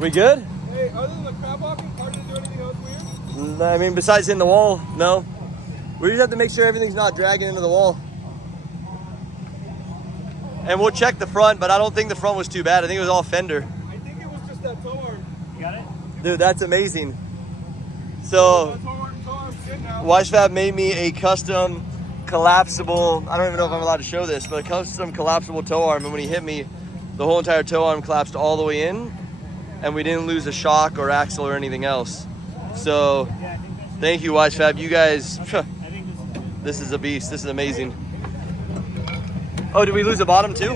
We good? Hey, other than the crab walking, car didn't do anything else weird? I mean, besides hitting the wall, no. We just have to make sure everything's not dragging into the wall. And we'll check the front, but I don't think the front was too bad. I think it was all fender. I think it was just that tow arm. You got it? Dude, that's amazing. So, Weissfab made me a custom collapsible, I don't even know if I'm allowed to show this, but a custom collapsible tow arm. And when he hit me, the whole entire tow arm collapsed all the way in, and we didn't lose a shock or axle or anything else. So, thank you, Weissfab. You guys, this is a beast. This is amazing. Oh, did we lose the bottom too?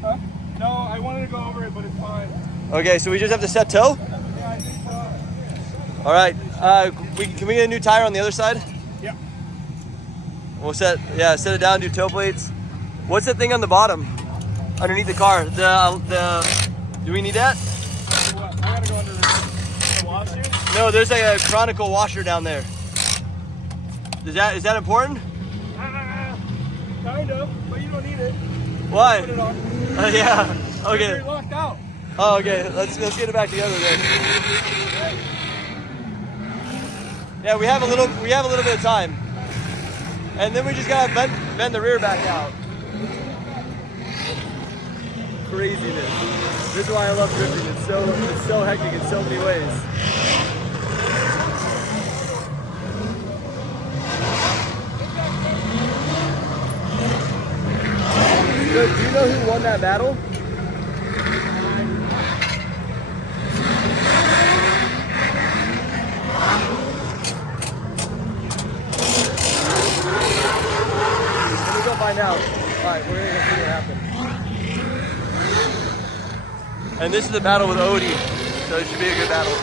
Huh? No, I wanted to go over it, but it's fine. Okay, so we just have to set tow? Yeah, I think so. All right, can we get a new tire on the other side? Yeah. We'll set it down, do toe plates. What's that thing on the bottom? Underneath the car? Do we need that? What? I gotta go under the washer? No, there's like a Chronicle washer down there. Is that important? Kind of, but you don't need it. Why? Put it on. Yeah. Okay. You're locked out. Oh, okay. Let's get it back together then. Yeah, we have a little bit of time, and then we just gotta bend the rear back out. Craziness. This is why I love drifting. It's so hectic in so many ways. Do you know who won that battle? find out. All right, we're gonna go see what happens. And this is the battle with Odie, so it should be a good battle.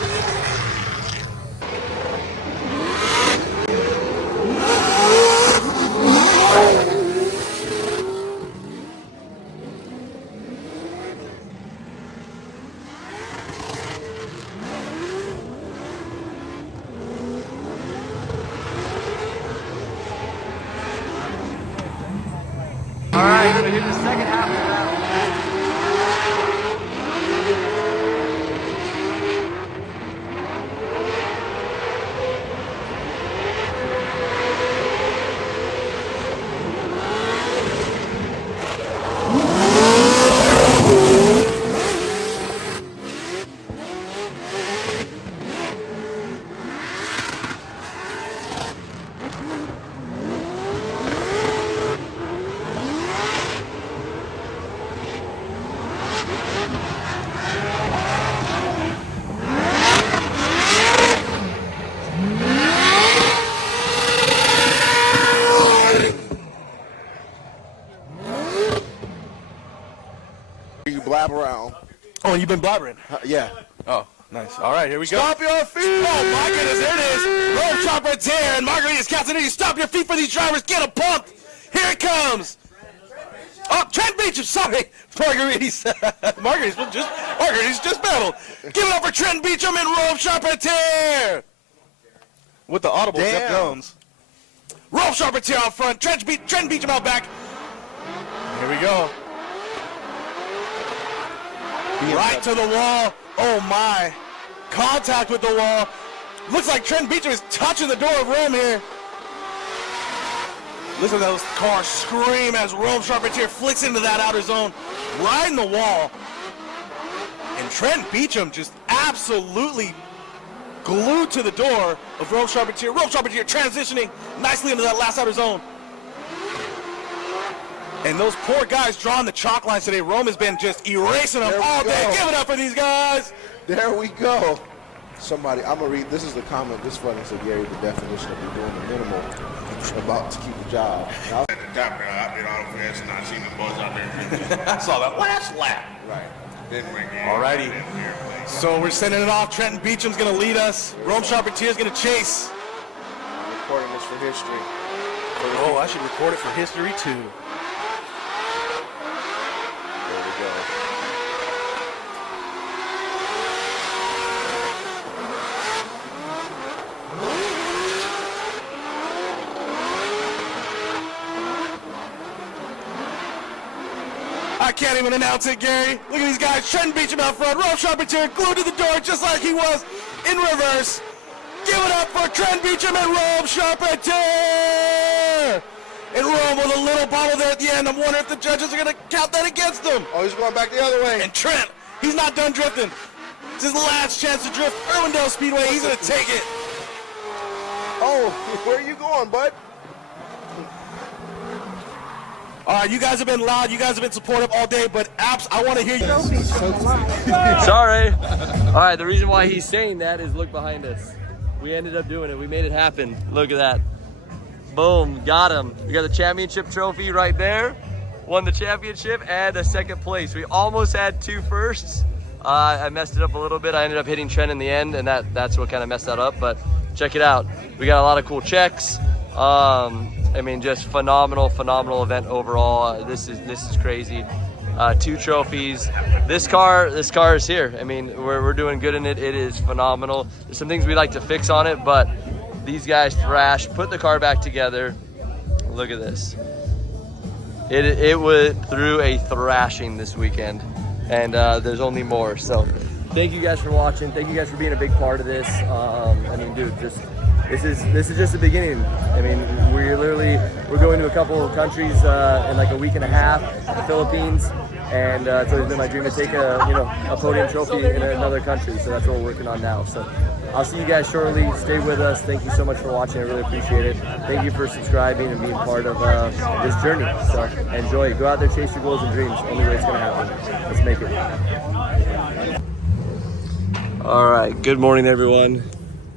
All right, so here's the second half of the battle. You blab around. Oh, you've been blabbering. Yeah. Oh, nice. All right, here we go. Stop your feet! Oh, my goodness, there it is. Road chopper tear, and Margarita's Castaneda. Stop your feet for these drivers. Get them pumped. Here it comes. Oh, Trent Beecham, sorry. Margarita's just battled. Give it up for Trent Beecham and Road chopper tear. With the audible, Jeff Jones. Road chopper tear out front. Trent Beecham out back. Here we go. Right to the wall. Oh my. Contact with the wall. Looks like Trent Beecham is touching the door of Rome here. Listen to those cars scream as Rome Charpentier flicks into that outer zone. Right in the wall. And Trent Beecham just absolutely glued to the door of Rome Charpentier. Rome Charpentier transitioning nicely into that last outer zone. And those poor guys drawing the chalk lines today. Rome has been just erasing them all day. Give it up for these guys. There we go. Somebody, I'm going to read, this is the comment, this funny, said, Gary, the definition of you doing the minimal, about to keep the job. Now, At the top there, I did all the fast and I seen the buzz out there. I saw that last lap. Right. Didn't ring it. Alrighty. So we're sending it off. Trenton Beecham's going to lead us. Rome Charpentier's going to chase. I'm recording this for history. Oh, I should record it for history too. There we go. I can't even announce it, Gary. Look at these guys. Trenton Beecham out front. Rome Charpentier glued to the door just like he was in reverse. Give it up for Trenton Beecham and Rome Charpentier. And Rome with a little bobble there at the end. I'm wondering if the judges are going to count that against him. Oh, he's going back the other way. And Trent, he's not done drifting. It's his last chance to drift. Irwindale Speedway, he's going to take it. Oh, where are you going, bud? All right, you guys have been loud. You guys have been supportive all day, but Apps, I want to hear you. Sorry. All right, the reason why he's saying that is look behind us. We ended up doing it. We made it happen. Look at that. Boom, got him. We got the championship trophy right there. Won the championship and a second place. We almost had 2 firsts. I messed it up a little bit. I ended up hitting Trent in the end, and that's what kind of messed that up. But check it out. We got a lot of cool checks. I mean, just phenomenal event overall. This is crazy. 2 trophies. This car is here. I mean, we're doing good in it. It is phenomenal. There's some things we like to fix on it, but these guys thrashed, put the car back together. Look at this. It went through a thrashing this weekend, and there's only more. So thank you guys for watching. Thank you guys for being a big part of this. I mean, dude, this is just the beginning. I mean, we're going to a couple of countries in like a week and a half, the Philippines, and it's always been my dream to take a podium trophy in another country. So that's what we're working on now. So I'll see you guys shortly. Stay with us. Thank you so much for watching. I really appreciate it. Thank you for subscribing and being part of this journey. So enjoy it. Go out there, chase your goals and dreams. Only way it's gonna happen. Let's make it. All right. Good morning, everyone.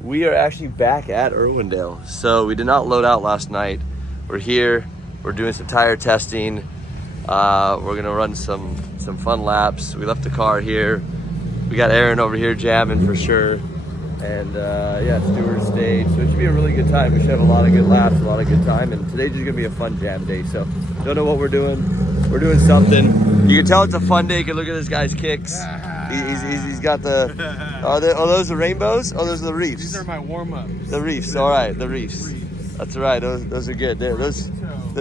We are actually back at Irwindale. So we did not load out last night. We're here. We're doing some tire testing. We're gonna run some fun laps. We left the car here. We got Aaron over here jamming for sure. And yeah, Stewart stage. So it should be a really good time. We should have a lot of good laps, a lot of good time. And today's just gonna be a fun jam day. So don't know what we're doing. We're doing something. You can tell it's a fun day. You can look at this guy's kicks. He's got the, are those the rainbows? Oh, those are the reefs. These are my warm-ups. The reefs, all right, the reefs. That's right, those are good. Those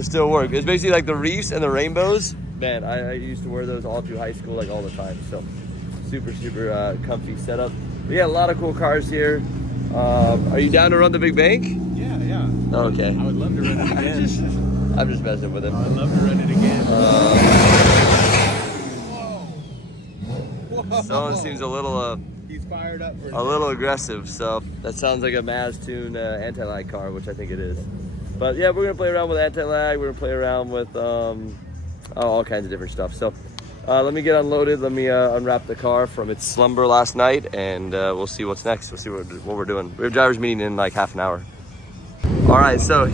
still work. It's basically like the reefs and the rainbows. Man, I used to wear those all through high school, like all the time. So super comfy setup. We got a lot of cool cars here. Are you down to run the big bank? Yeah. Oh, okay. I would love to run it again. I'm just messing with him. I'd love to run it again. Someone seems a little He's fired up for a little aggressive, so that sounds like a Maz-tuned anti-lag car, which I think it is. But yeah, we're gonna play around with anti-lag. We're gonna play around with all kinds of different stuff. So let me get unloaded. Let me unwrap the car from its slumber last night, and we'll see what's next. We'll see what we're doing. We have driver's meeting in like half an hour. All right, so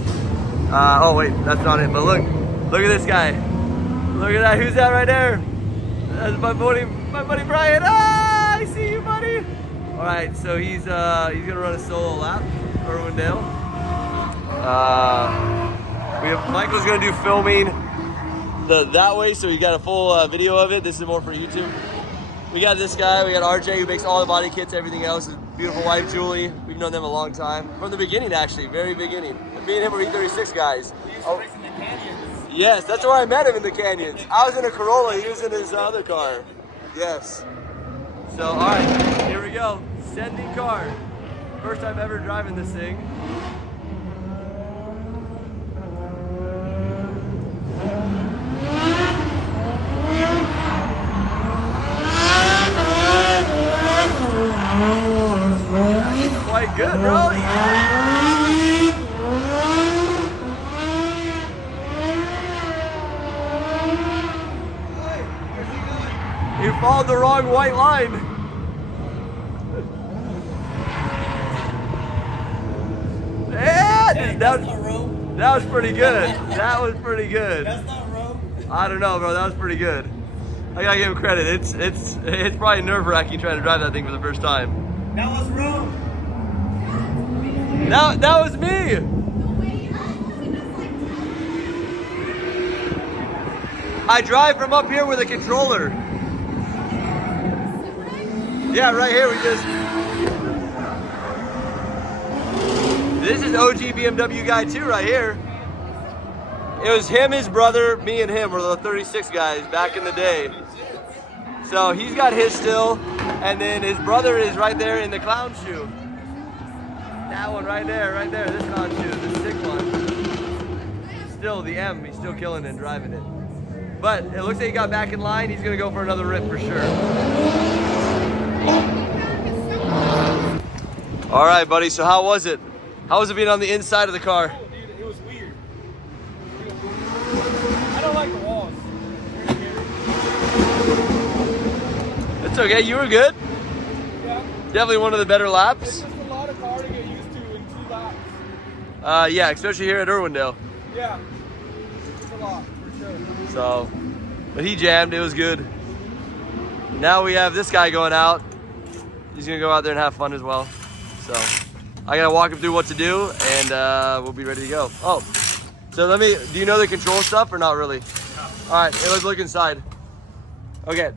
oh wait, that's not it. But look at this guy. Look at that. Who's that right there? That's my buddy Brian. Ah, I see you, buddy. All right, so he's gonna run a solo lap, Irwindale. Michael's gonna do filming that way, so we got a full video of it. This is more for YouTube. We got this guy. We got RJ, who makes all the body kits, everything else. His beautiful wife Julie. We've known them a long time, from the beginning, actually, very beginning. Me and him were E36 guys. Oh. Yes, that's where I met him, in the canyons. I was in a Corolla, he was in his other car. Yes. So, all right, here we go. Sending car. First time ever driving this thing. Quite good, bro. You followed the wrong white line. Yeah, that was pretty good. That was pretty good. That's not wrong. I don't know, bro. That was pretty good. I gotta give him credit. It's probably nerve-wracking trying to drive that thing for the first time. That was wrong. That was me. I drive from up here with a controller. Yeah, right here we just... This is OG BMW guy too, right here. It was him, his brother, me and him were the 36 guys back in the day. So he's got his still, and then his brother is right there in the clown shoe. That one right there, this clown shoe, the sick one. Still the M, he's still killing it and driving it. But it looks like he got back in line. He's gonna go for another rip for sure. All right, buddy, so how was it? How was it being on the inside of the car? Oh, dude, it was weird. I don't like the walls. It's okay, you were good. Yeah. Definitely one of the better laps. It's just a lot of car to get used to in 2 laps. Yeah, especially here at Irwindale. Yeah. It's a lot, for sure. So, but he jammed, it was good. Now we have this guy going out. He's gonna go out there and have fun as well. So, I gotta walk him through what to do, and we'll be ready to go. Oh, so do you know the control stuff or not really? No. All right, let's look inside. Okay,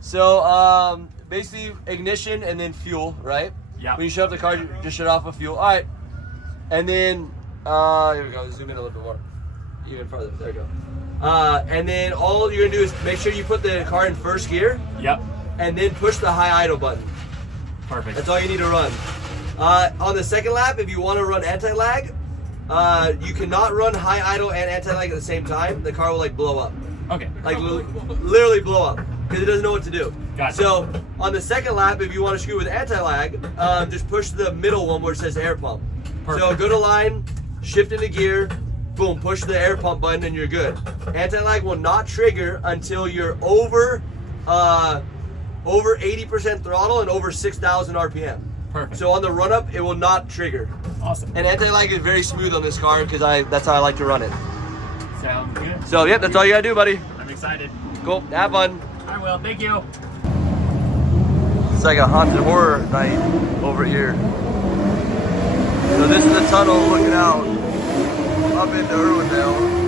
so basically ignition and then fuel, right? Yeah. When you shut up the car, you just shut off with fuel. All right, and then, here we go, zoom in a little bit more. Even further, there we go. And then all you're gonna do is make sure you put the car in first gear. Yep. And then push the high idle button. Perfect. That's all you need to run. On the second lap, if you want to run anti-lag, you cannot run high idle and anti-lag at the same time. The car will like blow up. Okay. Like literally blow up because it doesn't know what to do. Gotcha. So on the second lap, if you want to screw with anti-lag, just push the middle one where it says air pump. Perfect. So go to line, shift into gear, boom, push the air pump button and you're good. Anti-lag will not trigger until you're over 80% throttle and over 6,000 RPM. Perfect. So on the run up, it will not trigger. Awesome. And anti-lag is very smooth on this car because that's how I like to run it. Sounds good. So, yep, that's all you gotta do, buddy. I'm excited. Cool. Have fun. I will. Thank you. It's like a haunted horror night over here. So this is the tunnel looking out up into Irwindale.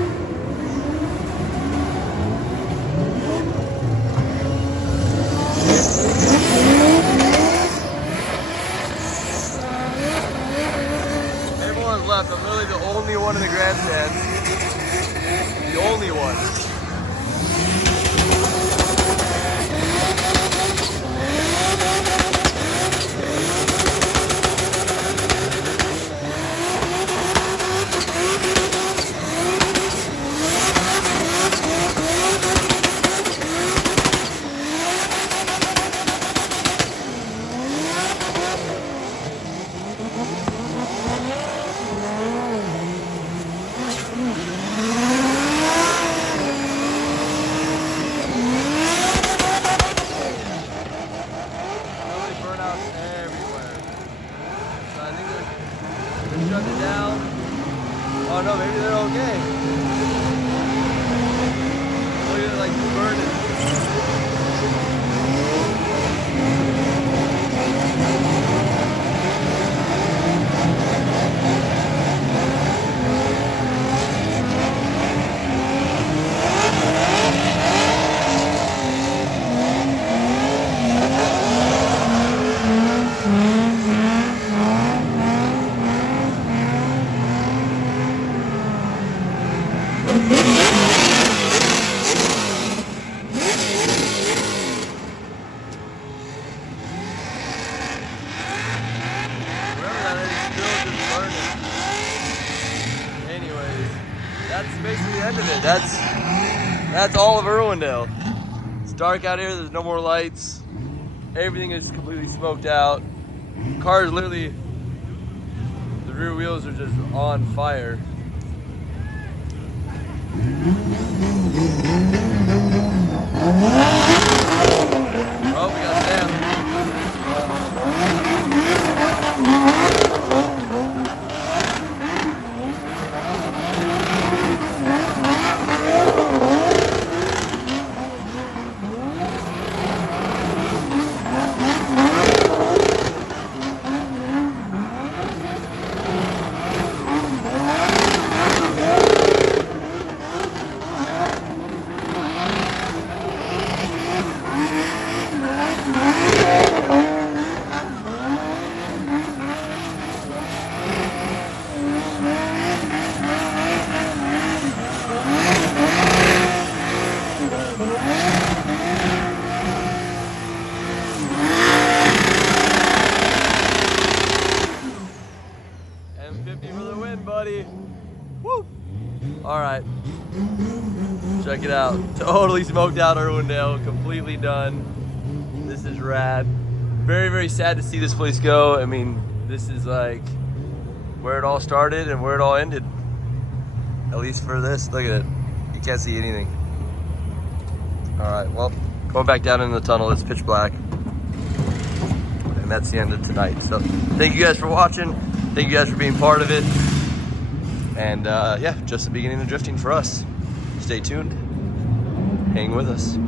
Everyone's left. I'm literally the only one in the grandstand. The only one. Shut it down. Oh no, maybe they're okay. Look at it like burning. That's basically the end of it. That's all of Irwindale. It's dark out here, there's no more lights. Everything is completely smoked out. Cars literally, the rear wheels are just on fire. Oh, we got Sam. Buddy. Woo! Alright. Check it out. Totally smoked out Irwindale. Completely done. This is rad. Very, very sad to see this place go. I mean, this is like where it all started and where it all ended. At least for this. Look at it. You can't see anything. Alright, well, going back down in the tunnel. It's pitch black. And that's the end of tonight. So thank you guys for watching. Thank you guys for being part of it. And yeah, just the beginning of drifting for us. Stay tuned. Hang with us.